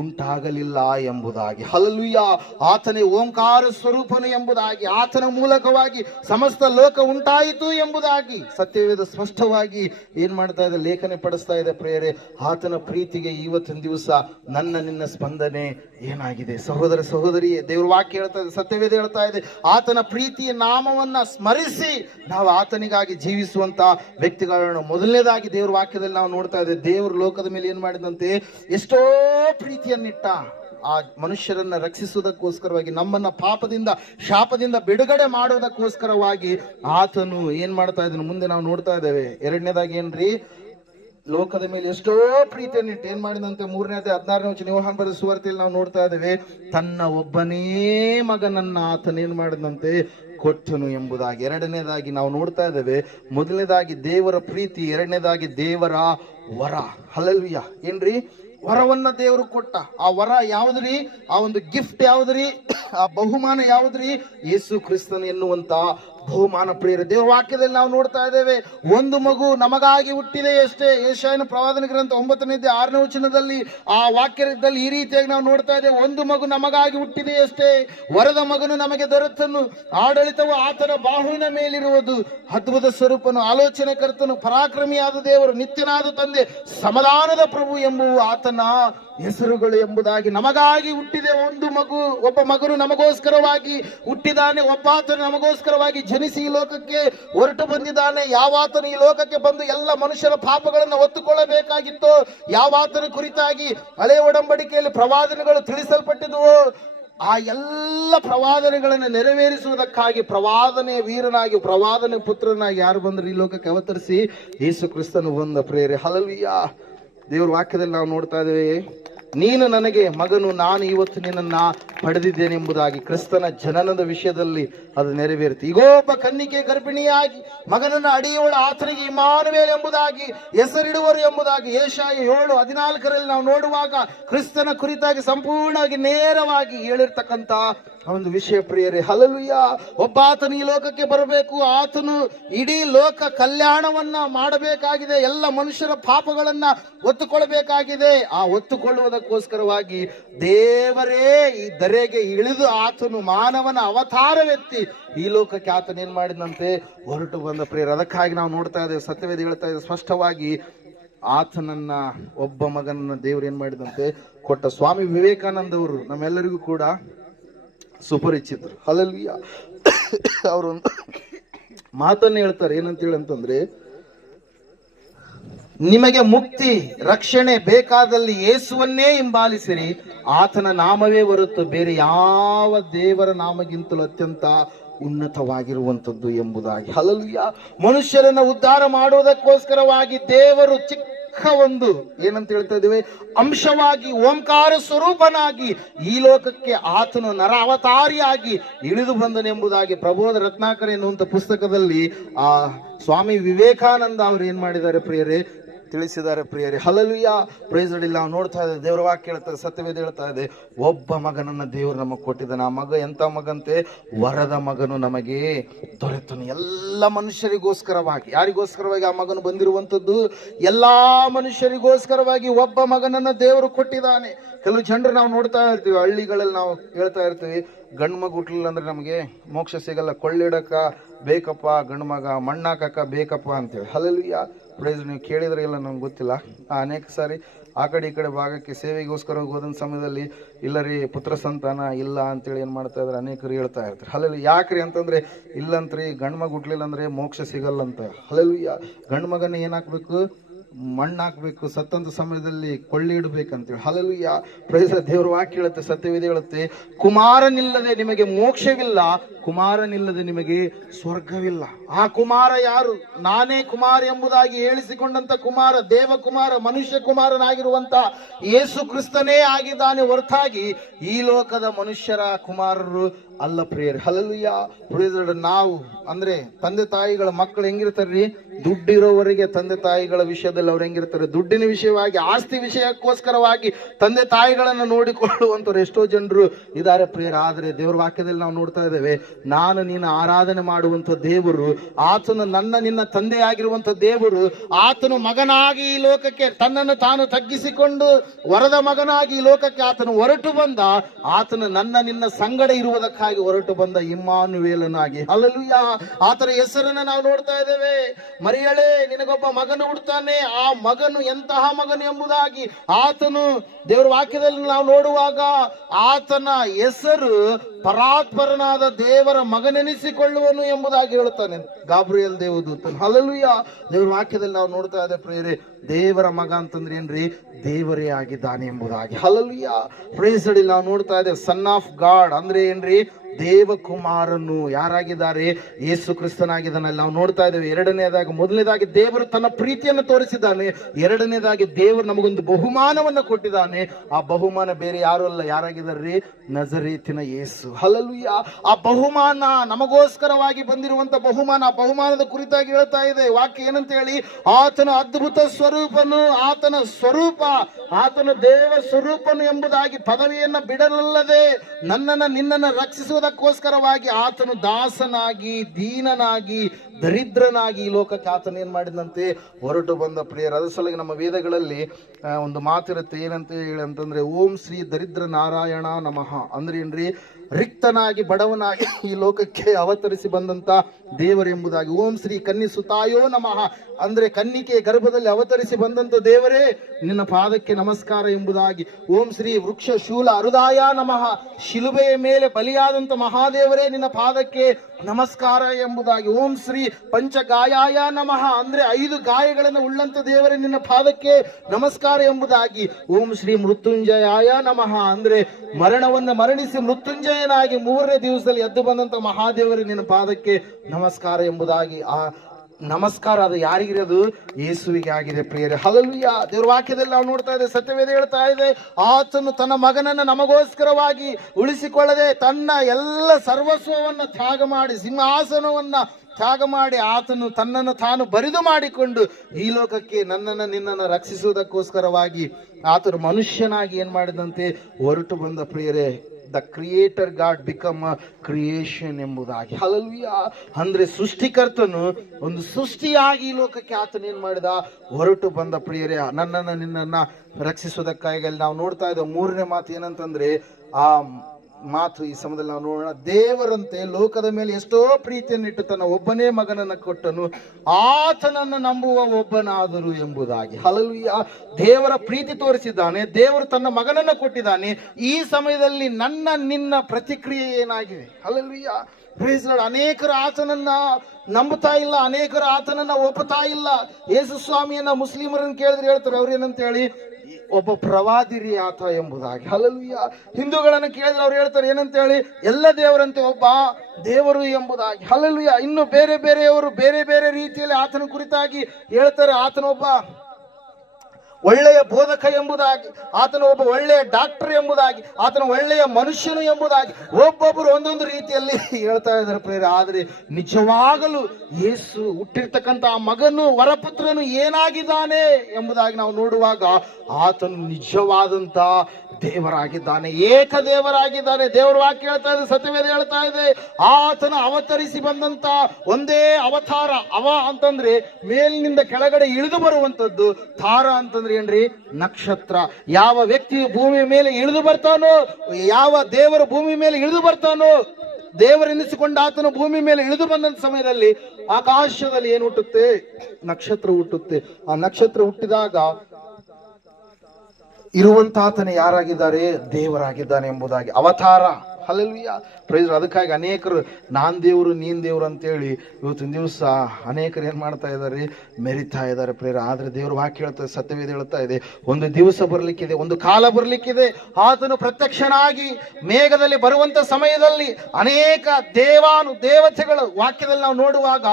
ಉಂಟಾಗಲಿಲ್ಲ ಎಂಬುದಾಗಿ. ಹಲ್ಲೆಲೂಯಾ. ಆತನೇ ಓಂಕಾರ ಸ್ವರೂಪನು ಎಂಬುದಾಗಿ, ಆತನ ಮೂಲಕವಾಗಿ ಸಮಸ್ತ ಲೋಕ ಉಂಟಾಯಿತು ಎಂಬುದಾಗಿ ಸತ್ಯವೇದ ಸ್ಪಷ್ಟವಾಗಿ ಏನ್ ಮಾಡ್ತಾ ಇದೆ, ಲೇಖನೆ ಪಡಿಸ್ತಾ ಇದೆ ಪ್ರಿಯರೇ. ಆತನ ಪ್ರೀತಿಗೆ ಇವತ್ತಿನ ದಿವಸ ನನ್ನ ನಿನ್ನ ಸ್ಪಂದನೆ ಏನಾಗಿದೆ ಸಹೋದರ ಸಹೋದರಿಯೇ? ದೇವ್ರ ವಾಕ್ಯ ಹೇಳ್ತಾ ಇದೆ, ಸತ್ಯವೇದ ಹೇಳ್ತಾ ಇದೆ, ಆತನ ಪ್ರೀತಿಯ ನಾಮವನ್ನ ಸ್ಮರಿಸಿ ನಾವು ಆತನಿಗಾಗಿ ಜೀವಿಸುವಂತ ವ್ಯಕ್ತಿಗಳನ್ನು ಮೊದಲನೇದಾಗಿ ದೇವ್ರ ವಾಕ್ಯದಲ್ಲಿ ನಾವು ನೋಡ್ತಾ ಇದ್ದೇವೆ. ದೇವರು ಲೋಕದ ಮೇಲೆ ಏನ್ ಮಾಡಿದಂತೆ ಎಷ್ಟೋ ಪ್ರೀತಿಯನ್ನಿಟ್ಟ ಆ ಮನುಷ್ಯರನ್ನ ರಕ್ಷಿಸುವುದಕ್ಕೋಸ್ಕರವಾಗಿ, ನಮ್ಮನ್ನ ಪಾಪದಿಂದ ಶಾಪದಿಂದ ಬಿಡುಗಡೆ ಮಾಡುವುದಕ್ಕೋಸ್ಕರವಾಗಿ ಆತನು ಏನ್ ಮಾಡ್ತಾ ಇದ್ದಾನೆ ಮುಂದೆ ನಾವು ನೋಡ್ತಾ ಇದ್ದೇವೆ. ಎರಡನೇದಾಗಿ ಏನ್ರಿ, ಲೋಕದ ಮೇಲೆ ಎಷ್ಟೋ ಪ್ರೀತಿಯನ್ನಿಟ್ಟು ಏನ್ ಮಾಡಿದಂತೆ 3ನೇ 16ನೇ ವಚನ ಯೋಹಾನ ಬರೆದ ಸುವಾರ್ತೆಯಲ್ಲಿ ನಾವು ನೋಡ್ತಾ ಇದ್ದೇವೆ, ತನ್ನ ಒಬ್ಬನೇ ಮಗನನ್ನ ಆತನ ಏನ್ ಮಾಡಿದಂತೆ ಕೊಟ್ಟನು ಎಂಬುದಾಗಿ. ಎರಡನೇದಾಗಿ ನಾವು ನೋಡ್ತಾ ಇದ್ದೇವೆ, ಮೊದಲನೇದಾಗಿ ದೇವರ ಪ್ರೀತಿ, ಎರಡನೇದಾಗಿ ದೇವರ ವರ. ಹಲ್ಲೆಲೂಯಾ. ಏನ್ರಿ, ವರವನ್ನ ದೇವರು ಕೊಟ್ಟ. ಆ ವರ ಯಾವುದ್ರಿ? ಆ ಒಂದು ಗಿಫ್ಟ್ ಯಾವುದ್ರಿ? ಆ ಬಹುಮಾನ ಯಾವುದ್ರಿ? ಯೇಸು ಕ್ರಿಸ್ತನು ಎನ್ನುವಂತ ಬಹುಮಾನ ಪ್ರಿಯರೇ. ದೇವರ ವಾಕ್ಯದಲ್ಲಿ ನಾವು ನೋಡ್ತಾ ಇದ್ದೇವೆ, ಒಂದು ಮಗು ನಮಗಾಗಿ ಹುಟ್ಟಿದೆ ಅಷ್ಟೇ. ಯೆಶಾಯನ ಪ್ರವಾದನ ಗ್ರಂಥ 9ನೇ 6ನೇ ವಚನದಲ್ಲಿ ಆ ವಾಕ್ಯದಲ್ಲಿ ಈ ರೀತಿಯಾಗಿ ನಾವು ನೋಡ್ತಾ ಇದ್ದೇವೆ, ಒಂದು ಮಗು ನಮಗಾಗಿ ಹುಟ್ಟಿದೆ ಅಷ್ಟೇ, ವರದ ಮಗನು ನಮಗೆ ದೊರೆತನು, ಆಡಳಿತವು ಆತನ ಬಾಹುವಿನ ಮೇಲಿರುವುದು, ಅದ್ಭುತ ಸ್ವರೂಪನು, ಆಲೋಚನೆ ಕರ್ತನು, ಪರಾಕ್ರಮಿಯಾದ ದೇವರು, ನಿತ್ಯನಾದ ತಂದೆ, ಸಮಾಧಾನದ ಪ್ರಭು ಎಂಬುವು ಆತನ ಹೆಸರುಗಳು ಎಂಬುದಾಗಿ. ನಮಗಾಗಿ ಹುಟ್ಟಿದೆ ಒಂದು ಮಗು, ಒಬ್ಬ ಮಗನು ನಮಗೋಸ್ಕರವಾಗಿ ಹುಟ್ಟಿದಾನೆ, ಒಬ್ಬ ಆತನು ನಮಗೋಸ್ಕರವಾಗಿ ಜನಿಸಿ ಈ ಲೋಕಕ್ಕೆ ಹೊರಟು ಬಂದಿದ್ದಾನೆ. ಯಾವಾತನು ಈ ಲೋಕಕ್ಕೆ ಬಂದು ಎಲ್ಲ ಮನುಷ್ಯರ ಪಾಪಗಳನ್ನು ಒತ್ತುಕೊಳ್ಳಬೇಕಾಗಿತ್ತು, ಯಾವಾತನ ಕುರಿತಾಗಿ ಹಳೆಯ ಒಡಂಬಡಿಕೆಯಲ್ಲಿ ಪ್ರವಾದನೆಗಳು ತಿಳಿಸಲ್ಪಟ್ಟಿದ್ವು, ಆ ಎಲ್ಲ ಪ್ರವಾದನೆಗಳನ್ನು ನೆರವೇರಿಸುವುದಕ್ಕಾಗಿ ಪ್ರವಾದನೆ ವೀರನಾಗಿ, ಪ್ರವಾದನೆ ಪುತ್ರನಾಗಿ ಯಾರು ಬಂದ್ರು ಈ ಲೋಕಕ್ಕೆ ಅವತರಿಸಿ? ಯೇಸು ಕ್ರಿಸ್ತನು ಬಂದ ಪ್ರಿಯರೇ. ಹಲ್ಲೆಲೂಯಾ. ದೇವರ ವಾಕ್ಯದಲ್ಲಿ ನಾವು ನೋಡ್ತಾ ಇದ್ದೇವೆ, ನೀನು ನನಗೆ ಮಗನು, ನಾನು ಇವತ್ತು ನಿನ್ನನ್ನ ಪಡೆದಿದ್ದೇನೆ ಎಂಬುದಾಗಿ. ಕ್ರಿಸ್ತನ ಜನನದ ವಿಷಯದಲ್ಲಿ ಅದು ನೆರವೇರಿತು. ಈಗ ಒಬ್ಬ ಕನ್ನಿಕೆ ಗರ್ಭಿಣಿಯಾಗಿ ಮಗನನ್ನ ಅಡಿಯೋಳ ಆತನಿಗೆ ಇಮ್ಮಾನುವೇಲ್ ಎಂಬುದಾಗಿ ಹೆಸರಿಡುವರು ಎಂಬುದಾಗಿ ಯೆಶಾಯ 7:14 ನಾವು ನೋಡುವಾಗ ಕ್ರಿಸ್ತನ ಕುರಿತಾಗಿ ಸಂಪೂರ್ಣವಾಗಿ ನೇರವಾಗಿ ಹೇಳಿರ್ತಕ್ಕಂತ ಒಂದು ವಿಷಯ ಪ್ರಿಯರೇ. ಹಲ್ಲೆಲೂಯಾ. ಒಬ್ಬ ಆತನು ಈ ಲೋಕಕ್ಕೆ ಬರಬೇಕು, ಆತನು ಇಡೀ ಲೋಕ ಕಲ್ಯಾಣವನ್ನ ಮಾಡಬೇಕಾಗಿದೆ, ಎಲ್ಲ ಮನುಷ್ಯರ ಪಾಪಗಳನ್ನ ಒತ್ತುಕೊಳ್ಬೇಕಾಗಿದೆ. ಆ ಒತ್ತುಕೊಳ್ಳುವುದಕ್ಕೋಸ್ಕರವಾಗಿ ದೇವರೇ ಈ ಧರೆಗೆ ಇಳಿದು ಆತನು ಮಾನವನ ಅವತಾರವೆತ್ತಿ ಈ ಲೋಕಕ್ಕೆ ಆತನ ಏನ್ ಮಾಡಿದಂತೆ ಹೊರಟು ಬಂದ ಪ್ರಿಯರೇ. ಅದಕ್ಕಾಗಿ ನಾವು ನೋಡ್ತಾ ಇದ್ದೇವೆ, ಸತ್ಯವೇದ ಹೇಳ್ತಾ ಇದೆ ಸ್ಪಷ್ಟವಾಗಿ, ಆತನನ್ನ ಒಬ್ಬ ಮಗನನ್ನ ದೇವರು ಏನ್ ಮಾಡಿದಂತೆ ಕೊಟ್ಟ. ಸ್ವಾಮಿ ವಿವೇಕಾನಂದ ಅವರು ನಮ್ಮೆಲ್ಲರಿಗೂ ಕೂಡ ಸುಪರಿಚಿತರು. ಹಲ್ಲೆಲೂಯಾ. ಅವರೊಂದು ಮಾತನ್ನು ಹೇಳ್ತಾರೆ, ಏನಂತ ಹೇಳಂತಂದ್ರೆ, ನಿಮಗೆ ಮುಕ್ತಿ ರಕ್ಷಣೆ ಬೇಕಾದಲ್ಲಿ ಯೇಸುವನ್ನೇ ಹಿಂಬಾಲಿಸಿರಿ, ಆತನ ನಾಮವೇ ಹೊರತು ಬೇರೆ ಯಾವ ದೇವರ ನಾಮಗಿಂತಲೂ ಅತ್ಯಂತ ಉನ್ನತವಾಗಿರುವಂತದ್ದು ಎಂಬುದಾಗಿ. ಹಲ್ಲೆಲೂಯಾ. ಮನುಷ್ಯರನ್ನ ಉದ್ಧಾರ ಮಾಡುವುದಕ್ಕೋಸ್ಕರವಾಗಿ ದೇವರು ಚಿಕ್ಕ ಒಂದು ಏನಂತ ಹೇಳ್ತಾ ಇದ್ದೇವೆ, ಅಂಶವಾಗಿ ಓಂಕಾರ ಸ್ವರೂಪನಾಗಿ ಈ ಲೋಕಕ್ಕೆ ಆತನು ನರ ಅವತಾರಿಯಾಗಿ ಇಳಿದು ಬಂದನೆಂಬುದಾಗಿ ಪ್ರಬೋಧ ರತ್ನಾಕರ ಎನ್ನುವಂತ ಪುಸ್ತಕದಲ್ಲಿ ಆ ಸ್ವಾಮಿ ವಿವೇಕಾನಂದ ಅವರು ಏನ್ ಮಾಡಿದ್ದಾರೆ ಪ್ರಿಯರೇ, ತಿಳಿಸಿದ್ದಾರೆ ಪ್ರಿಯರೇ. ಹಲ್ಲೆಲೂಯಾ. Praise the Lord. ನಾವು ನೋಡ್ತಾ ಇದ್ದೇವೆ, ದೇವರ ವಾಕ್ಯ ಹೇಳ್ತಾರೆ, ಸತ್ಯವೇದ ಹೇಳ್ತಾ ಇದೆ, ಒಬ್ಬ ಮಗನನ್ನ ದೇವರು ನಮಗೆ ಕೊಟ್ಟಿದ್ದಾನೆ. ಆ ಮಗ ಎಂತ ಮಗಂತೆ? ವರದ ಮಗನು ನಮಗೆ ದೊರೆತನು. ಎಲ್ಲ ಮನುಷ್ಯರಿಗೋಸ್ಕರವಾಗಿ. ಯಾರಿಗೋಸ್ಕರವಾಗಿ ಆ ಮಗನು ಬಂದಿರುವಂತದ್ದು? ಎಲ್ಲಾ ಮನುಷ್ಯರಿಗೋಸ್ಕರವಾಗಿ ಒಬ್ಬ ಮಗನನ್ನ ದೇವರು ಕೊಟ್ಟಿದ್ದಾನೆ. ಕೆಲವು ಜನರು ನಾವು ನೋಡ್ತಾ ಇರ್ತೀವಿ, ಹಳ್ಳಿಗಳಲ್ಲಿ ನಾವು ಹೇಳ್ತಾ ಇರ್ತೀವಿ, ಗಂಡು ಮಗು ಹುಟ್ಟಲಿಲ್ಲ ಅಂದ್ರೆ ನಮಗೆ ಮೋಕ್ಷ ಸಿಗಲ್ಲ, ಕೊಳ್ಳಿಡಕ ಬೇಕಪ್ಪ ಗಂಡು ಮಗ, ಮಣ್ಣಾಕಕ್ಕ ಬೇಕಪ್ಪ ಅಂತೇಳಿ. ಹಲ್ಲೆಲೂಯಾ. ಪ್ರೈಸ್. ನೀವು ಕೇಳಿದ್ರೆ ಇಲ್ಲ ನಂಗೆ ಗೊತ್ತಿಲ್ಲ, ಅನೇಕ ಸಾರಿ ಆ ಕಡೆ ಈ ಕಡೆ ಭಾಗಕ್ಕೆ ಸೇವೆಗೋಸ್ಕರ ಹೋದಂಥ ಸಮಯದಲ್ಲಿ ಇಲ್ಲ ರೀ ಪುತ್ರ ಸಂತಾನ ಇಲ್ಲ ಅಂತೇಳಿ ಏನು ಮಾಡ್ತಾ ಇದ್ದಾರೆ, ಅನೇಕರು ಹೇಳ್ತಾ ಇರ್ತಾರೆ. ಹಲ್ಲೆಲೂಯಾ. ಯಾಕ್ರಿ ಅಂತಂದ್ರೆ, ಇಲ್ಲಂತ್ರಿ ಗಂಡು ಮಗ ಹುಟ್ಲಿಲ್ಲ ಅಂದ್ರೆ ಮೋಕ್ಷ ಸಿಗಲ್ಲ ಅಂತ. ಹಲ್ಲೆಲೂಯಾ. ಗಂಡು ಮಗನ ಏನಾಗಬೇಕು? ಮಣ್ಣಾಕ್ಬೇಕು, ಸತ್ತಂತ ಸಮಯದಲ್ಲಿ ಕೊಳ್ಳಿ ಇಡಬೇಕಂತೇಳಿ. Hallelujah, price. ದೇವರ ವಾಕ್ಯ ಹೇಳುತ್ತೆ, ಸತ್ಯವೇದ ಹೇಳುತ್ತೆ, ಕುಮಾರನಿಲ್ಲದೆ ನಿಮಗೆ ಮೋಕ್ಷವಿಲ್ಲ, ಕುಮಾರನಿಲ್ಲದೆ ನಿಮಗೆ ಸ್ವರ್ಗವಿಲ್ಲ. ಆ ಕುಮಾರ ಯಾರು? ನಾನೇ ಕುಮಾರ ಎಂಬುದಾಗಿ ಹೇಳಿಸಿಕೊಂಡಂತ ಕುಮಾರ, ದೇವಕುಮಾರ, ಮನುಷ್ಯ ಕುಮಾರನಾಗಿರುವಂತ ಯೇಸು ಕ್ರಿಸ್ತನೇ ಆಗಿದ್ದಾನೆ ಹೊರತಾಗಿ ಈ ಲೋಕದ ಮನುಷ್ಯರ ಕುಮಾರರು ಅಲ್ಲ ಪ್ರಿಯರೇ. Hallelujah, praise. ನಾವು ಅಂದ್ರೆ ತಂದೆ ತಾಯಿಗಳ ಮಕ್ಕಳು ಹೆಂಗಿರ್ತಾರ್ರಿ? ದುಡ್ಡಿರೋವರೆಗೆ ತಂದೆ ತಾಯಿಗಳ ವಿಷಯದಲ್ಲಿ ಅವ್ರು ಹೆಂಗಿರ್ತಾರೆ? ದುಡ್ಡಿನ ವಿಷಯವಾಗಿ, ಆಸ್ತಿ ವಿಷಯಕ್ಕೋಸ್ಕರವಾಗಿ ತಂದೆ ತಾಯಿಗಳನ್ನ ನೋಡಿಕೊಳ್ಳುವಂತವ್ರು ಎಷ್ಟೋ ಜನರು ಇದ್ದಾರೆ ಪ್ರಿಯರ. ಆದ್ರೆ ದೇವರ ವಾಕ್ಯದಲ್ಲಿ ನಾವು ನೋಡ್ತಾ ಇದ್ದೇವೆ, ನಾನು ನೀನು ಆರಾಧನೆ ಮಾಡುವಂತ ದೇವರು, ಆತನು ನನ್ನ ನಿನ್ನ ತಂದೆಯಾಗಿರುವಂತ ದೇವರು, ಆತನು ಮಗನಾಗಿ ಈ ಲೋಕಕ್ಕೆ ತನ್ನನ್ನು ತಾನು ತಗ್ಗಿಸಿಕೊಂಡು ವರದ ಮಗನಾಗಿ ಈ ಲೋಕಕ್ಕೆ ಆತನು ಹೊರಟು ಬಂದ. ಆತನು ನನ್ನ ನಿನ್ನ ಸಂಗಡ ಇರುವುದಕ್ಕಾಗಿ ಹೊರಟು ಬಂದ ಇಮ್ಮಾನುವೇಲನಾಗಿ. ಹಲ್ಲೆಲೂಯಾ, ಆತನ ಹೆಸರನ್ನ ನಾವು ನೋಡ್ತಾ ಇದ್ದೇವೆ. ಮರಿಯಳೇ, ನಿನಗೊಬ್ಬ ಮಗನು ಹುಡ್ತಾನೆ. ಆ ಮಗನು ಎಂತಹ ಮಗನು ಎಂಬುದಾಗಿ ಆತನು ದೇವರ ವಾಕ್ಯದಲ್ಲಿ ನಾವು ನೋಡುವಾಗ ಆತನ ಹೆಸರು ಪರಾತ್ಪರನಾದ ದೇವರ ಮಗನೆನಿಸಿಕೊಳ್ಳುವನು ಎಂಬುದಾಗಿ ಹೇಳುತ್ತಾನೆ ಗಾಬ್ರಿಯಲ್ ದೇವದೂತನು. ಹಲ್ಲೆಲೂಯಾ, ದೇವರ ವಾಕ್ಯದಲ್ಲಿ ನಾವು ನೋಡ್ತಾ ಇದ್ದೇವೆ ಪ್ರಿಯರೇ, ದೇವರ ಮಗ ಅಂತಂದ್ರೆ ಏನ್ರಿ? ದೇವರೇ ಆಗಿದ್ದಾನೆ ಎಂಬುದಾಗಿ. Hallelujah, praise. ನಾವು ನೋಡ್ತಾ ಇದ್ದೇವೆ, ಸನ್ ಆಫ್ ಗಾಡ್ ಅಂದ್ರೆ ಏನ್ರಿ? ದೇವಕುಮಾರನು ಯಾರಾಗಿದ್ದಾರೆ? ಯೇಸು ಕ್ರಿಸ್ತನಾಗಿದ್ದಾನೆ. ನಾವು ನೋಡ್ತಾ ಇದ್ದೇವೆ. ಎರಡನೇದಾಗಿ, ಮೊದಲನೇದಾಗಿ ದೇವರು ತನ್ನ ಪ್ರೀತಿಯನ್ನು ತೋರಿಸಿದ್ದಾನೆ. ಎರಡನೇದಾಗಿ ದೇವರು ನಮಗೊಂದು ಬಹುಮಾನವನ್ನು ಕೊಟ್ಟಿದ್ದಾನೆ. ಆ ಬಹುಮಾನ ಬೇರೆ ಯಾರು ಅಲ್ಲ, ಯಾರಾಗಿದ್ದಾರ್ರಿ? ನಜರೇತಿನ ಯೇಸು. ಹಲ್ಲೆಲೂಯಾ, ಆ ಬಹುಮಾನ ನಮಗೋಸ್ಕರವಾಗಿ ಬಂದಿರುವಂತ ಬಹುಮಾನ. ಆ ಬಹುಮಾನದ ಕುರಿತಾಗಿ ಹೇಳ್ತಾ ಇದೆ ವಾಕ್ಯ ಏನಂತ ಹೇಳಿ, ಆತನ ಅದ್ಭುತ ಸ್ವರೂಪನು, ಆತನ ಸ್ವರೂಪ, ಆತನ ದೇವ ಸ್ವರೂಪನು ಎಂಬುದಾಗಿ ಪದವಿಯನ್ನ ಬಿಡಲಲ್ಲದೆ ನನ್ನನ್ನ ನಿನ್ನನ್ನ ರಕ್ಷಿಸುವುದಕ್ಕೋಸ್ಕರವಾಗಿ ಆತನು ದಾಸನಾಗಿ, ದೀನನಾಗಿ, ದರಿದ್ರನಾಗಿ ಈ ಲೋಕಕ್ಕೆ ಆತನ ಏನ್ ಮಾಡಿದಂತೆ ಹೊರಟು ಬಂದ ಪ್ರಿಯರು. ಅದರ ಸಲುವಾಗಿ ನಮ್ಮ ವೇದಗಳಲ್ಲಿ ಒಂದು ಮಾತಿರುತ್ತೆ, ಏನಂತ ಹೇಳಿ ಅಂತಂದ್ರೆ, ಓಂ ಶ್ರೀ ದರಿದ್ರ ನಾರಾಯಣ ನಮಃ ಅಂದ್ರೆ ಏನ್ರಿ? ರಿಕ್ತನಾಗಿ ಬಡವನಾಗಿ ಈ ಲೋಕಕ್ಕೆ ಅವತರಿಸಿ ಬಂದಂತ ದೇವರೆಂಬುದಾಗಿ. ಓಂ ಶ್ರೀ ಕನ್ನಿಸುತ್ತಾಯೋ ನಮಃ ಅಂದ್ರೆ ಕನ್ನಿಕೆ ಗರ್ಭದಲ್ಲಿ ಅವತರಿಸಿ ಬಂದಂತ ದೇವರೇ ನಿನ್ನ ಪಾದಕ್ಕೆ ನಮಸ್ಕಾರ ಎಂಬುದಾಗಿ. ಓಂ ಶ್ರೀ ವೃಕ್ಷ ಶೂಲ ಹೃದಯ ನಮಃ, ಶಿಲುಬೆಯ ಮೇಲೆ ಬಲಿಯಾದಂತ ಮಹಾದೇವರೇ ನಿನ್ನ ಪಾದಕ್ಕೆ ನಮಸ್ಕಾರ ಎಂಬುದಾಗಿ. ಓಂ ಶ್ರೀ ಪಂಚಗಾಯಾಯ ನಮಃ ಅಂದ್ರೆ 5 ಗಾಯಗಳನ್ನು ಉಳ್ಳಂತ ದೇವರೇ ನಿನ್ನ ಪಾದಕ್ಕೆ ನಮಸ್ಕಾರ ಎಂಬುದಾಗಿ. ಓಂ ಶ್ರೀ ಮೃತ್ಯುಂಜಯಾಯ ನಮಃ ಅಂದ್ರೆ ಮರಣವನ್ನು ಮರಣಿಸಿ ಮೃತ್ಯುಂಜಯನಾಗಿ 3ನೇ ದಿವಸದಲ್ಲಿ ಎದ್ದು ಬಂದಂತ ಮಹಾದೇವರೇ ನಿನ್ನ ಪಾದಕ್ಕೆ ನಮಸ್ಕಾರ ಎಂಬುದಾಗಿ. ಆ ನಮಸ್ಕಾರ ಅದು ಯಾರಿಗಿರೋದು? ಯೇಸುವಿಗೆ ಆಗಿದೆ ಪ್ರಿಯರೇ. ಹಲ್ಲೆಲೂಯಾ, ದೇವರ ವಾಕ್ಯದಲ್ಲಿ ನಾವು ನೋಡ್ತಾ ಇದ್ದೇವೆ, ಸತ್ಯವೇದ ಹೇಳ್ತಾ ಇದೆ, ಆತನು ತನ್ನ ಮಗನನ್ನ ನಮಗೋಸ್ಕರವಾಗಿ ಉಳಿಸಿಕೊಳ್ಳದೆ ತನ್ನ ಎಲ್ಲ ಸರ್ವಸ್ವವನ್ನ ತ್ಯಾಗ ಮಾಡಿ, ಸಿಂಹಾಸನವನ್ನ ತ್ಯಾಗ ಮಾಡಿ, ಆತನು ತನ್ನನ್ನು ತಾನು ಬರಿದು ಮಾಡಿಕೊಂಡು ಈ ಲೋಕಕ್ಕೆ ನನ್ನನ್ನು ನಿನ್ನನ್ನು ರಕ್ಷಿಸುವುದಕ್ಕೋಸ್ಕರವಾಗಿ ಆತನು ಮನುಷ್ಯನಾಗಿ ಏನ್ ಮಾಡಿದಂತೆ ಹೊರಟು ಬಂದ ಪ್ರಿಯರೇ. The creator god become a creation ಎಂಬುದಾಗಿ. ಹಲ್ಲೆಲೂಯಾ, ಅಂದ್ರೆ ಸೃಷ್ಟಿಕರ್ತನು ಒಂದು ಸೃಷ್ಟಿಯಾಗಿ ಈ ಲೋಕಕ್ಕೆ ಆತನ ಏನ್ ಮಾಡಿದ? ಹೊರಟು ಬಂದ ಪ್ರಿಯರೇ, ನನ್ನನ್ನು ನಿನ್ನನ್ನ ರಕ್ಷಿಸುವುದಕ್ಕಾಗಿ. ಅಲ್ಲಿ ನಾವು ನೋಡ್ತಾ ಇದ್ದೇವೆ 3ನೇ ಮಾತು ಏನಂತಂದ್ರೆ, ಆ ಮಾತು ಈ ಸಮಯದಲ್ಲಿ ನಾವು ನೋಡೋಣ. ದೇವರಂತೆ ಲೋಕದ ಮೇಲೆ ಎಷ್ಟೋ ಪ್ರೀತಿಯನ್ನಿಟ್ಟು ತನ್ನ ಒಬ್ಬನೇ ಮಗನನ್ನು ಕೊಟ್ಟನು, ಆತನನ್ನು ನಂಬುವ ಒಬ್ಬನಾದರು ಎಂಬುದಾಗಿ. ಹಲ್ಲೆಲೂಯಾ, ದೇವರ ಪ್ರೀತಿ ತೋರಿಸಿದ್ದಾನೆ, ದೇವರು ತನ್ನ ಮಗನನ್ನು ಕೊಟ್ಟಿದ್ದಾನೆ. ಈ ಸಮಯದಲ್ಲಿ ನನ್ನ ನಿನ್ನ ಪ್ರತಿಕ್ರಿಯೆ ಏನಾಗಿದೆ? Hallelujah, praise Lord. ಅನೇಕರು ಆತನನ್ನ ನಂಬುತ್ತಾ ಇಲ್ಲ, ಅನೇಕರು ಆತನನ್ನ ಒಪ್ಪುತ್ತಾ ಇಲ್ಲ. ಯೇಸು ಸ್ವಾಮಿಯನ್ನ ಮುಸ್ಲಿಮರನ್ನು ಕೇಳಿದ್ರೆ ಹೇಳ್ತಾರೆ, ಅವ್ರು ಏನಂತ ಹೇಳಿ, ಒಬ್ಬ ಪ್ರವಾದಿರಿ ಆತ ಎಂಬುದಾಗಿ. ಹಲ್ಲೆಲೂಯಾ, ಹಿಂದೂಗಳನ್ನು ಕೇಳಿದ್ರೆ ಅವ್ರು ಹೇಳ್ತಾರೆ ಏನಂತ ಹೇಳಿ, ಎಲ್ಲ ದೇವರಂತೆ ಒಬ್ಬ ದೇವರು ಎಂಬುದಾಗಿ. ಹಲ್ಲೆಲೂಯಾ, ಇನ್ನು ಬೇರೆ ಬೇರೆಯವರು ಬೇರೆ ಬೇರೆ ರೀತಿಯಲ್ಲಿ ಆತನ ಕುರಿತಾಗಿ ಹೇಳ್ತಾರೆ. ಆತನೊಬ್ಬ ಒಳ್ಳೆಯ ಬೋಧಕ ಎಂಬುದಾಗಿ, ಆತನ ಒಬ್ಬ ಒಳ್ಳೆಯ ಡಾಕ್ಟರ್ ಎಂಬುದಾಗಿ, ಆತನ ಒಳ್ಳೆಯ ಮನುಷ್ಯನು ಎಂಬುದಾಗಿ ಒಬ್ಬೊಬ್ಬರು ಒಂದೊಂದು ರೀತಿಯಲ್ಲಿ ಹೇಳ್ತಾ ಇದ್ದಾರೆ ಪ್ರೇರ. ಆದರೆ ನಿಜವಾಗಲೂ ಯೇಸು ಹುಟ್ಟಿರ್ತಕ್ಕಂಥ ಆ ಮಗನು, ವರಪುತ್ರನು ಏನಾಗಿದ್ದಾನೆ ಎಂಬುದಾಗಿ ನಾವು ನೋಡುವಾಗ ಆತನು ನಿಜವಾದಂತ ದೇವರಾಗಿದ್ದಾನೆ, ಏಕ ದೇವರಾಗಿದ್ದಾನೆ. ದೇವರ ವಾಕ್ಯ ಹೇಳ್ತಾ ಇದೆ, ಸತ್ಯವೇದ ಹೇಳ್ತಾ ಇದೆ, ಆತನ ಅವತರಿಸಿ ಬಂದಂತ ಒಂದೇ ಅವತಾರ. ಅವ ಅಂತಂದ್ರೆ ಮೇಲಿನಿಂದ ಕೆಳಗಡೆ ಇಳಿದು ಬರುವಂತದ್ದು, ತಾರ ಅಂತಂದ್ರೆ ಏನ್ರಿ? ನಕ್ಷತ್ರ. ಯಾವ ವ್ಯಕ್ತಿಯು ಭೂಮಿಯ ಮೇಲೆ ಇಳಿದು ಬರ್ತಾನೋ, ಯಾವ ದೇವರು ಭೂಮಿ ಮೇಲೆ ಇಳಿದು ಬರ್ತಾನೋ, ದೇವರೆನಿಸಿಕೊಂಡ ಆತನು ಭೂಮಿ ಮೇಲೆ ಇಳಿದು ಬಂದಂತ ಸಮಯದಲ್ಲಿ ಆಕಾಶದಲ್ಲಿ ಏನು ಹುಟ್ಟುತ್ತೆ? ನಕ್ಷತ್ರ ಹುಟ್ಟುತ್ತೆ. ಆ ನಕ್ಷತ್ರ ಹುಟ್ಟಿದಾಗ ಇರುವಂತ ಆತನ ಯಾರಾಗಿದ್ದಾರೆ? ದೇವರಾಗಿದ್ದಾನೆ ಎಂಬುದಾಗಿ. ಅವತಾರ ಹಲ್ಲೆಲೂಯಾ. ಪ್ರೈಸ್. ಅದಕ್ಕಾಗಿ ಅನೇಕರು ನಾನ್ ದೇವರು ನೀನ್ ದೇವರು ಅಂತೇಳಿ ಇವತ್ತಿನ ದಿವಸ ಅನೇಕರು ಏನ್ ಮಾಡ್ತಾ ಇದ್ದಾರೆ, ಮೆರಿತಾ ಇದ್ದಾರೆ ಪ್ರೇರ. ಆದ್ರೆ ದೇವ್ರ ವಾಕ್ಯ ಹೇಳ್ತಾ, ಸತ್ಯವೇದ ಹೇಳ್ತಾ ಇದೆ, ಒಂದು ದಿವಸ ಬರ್ಲಿಕ್ಕಿದೆ, ಒಂದು ಕಾಲ ಬರ್ಲಿಕ್ಕಿದೆ, ಆತನು ಪ್ರತ್ಯಕ್ಷನಾಗಿ ಮೇಘದಲ್ಲಿ ಬರುವಂತ ಸಮಯದಲ್ಲಿ ಅನೇಕ ದೇವತೆಗಳು ವಾಕ್ಯದಲ್ಲಿ ನಾವು ನೋಡುವಾಗ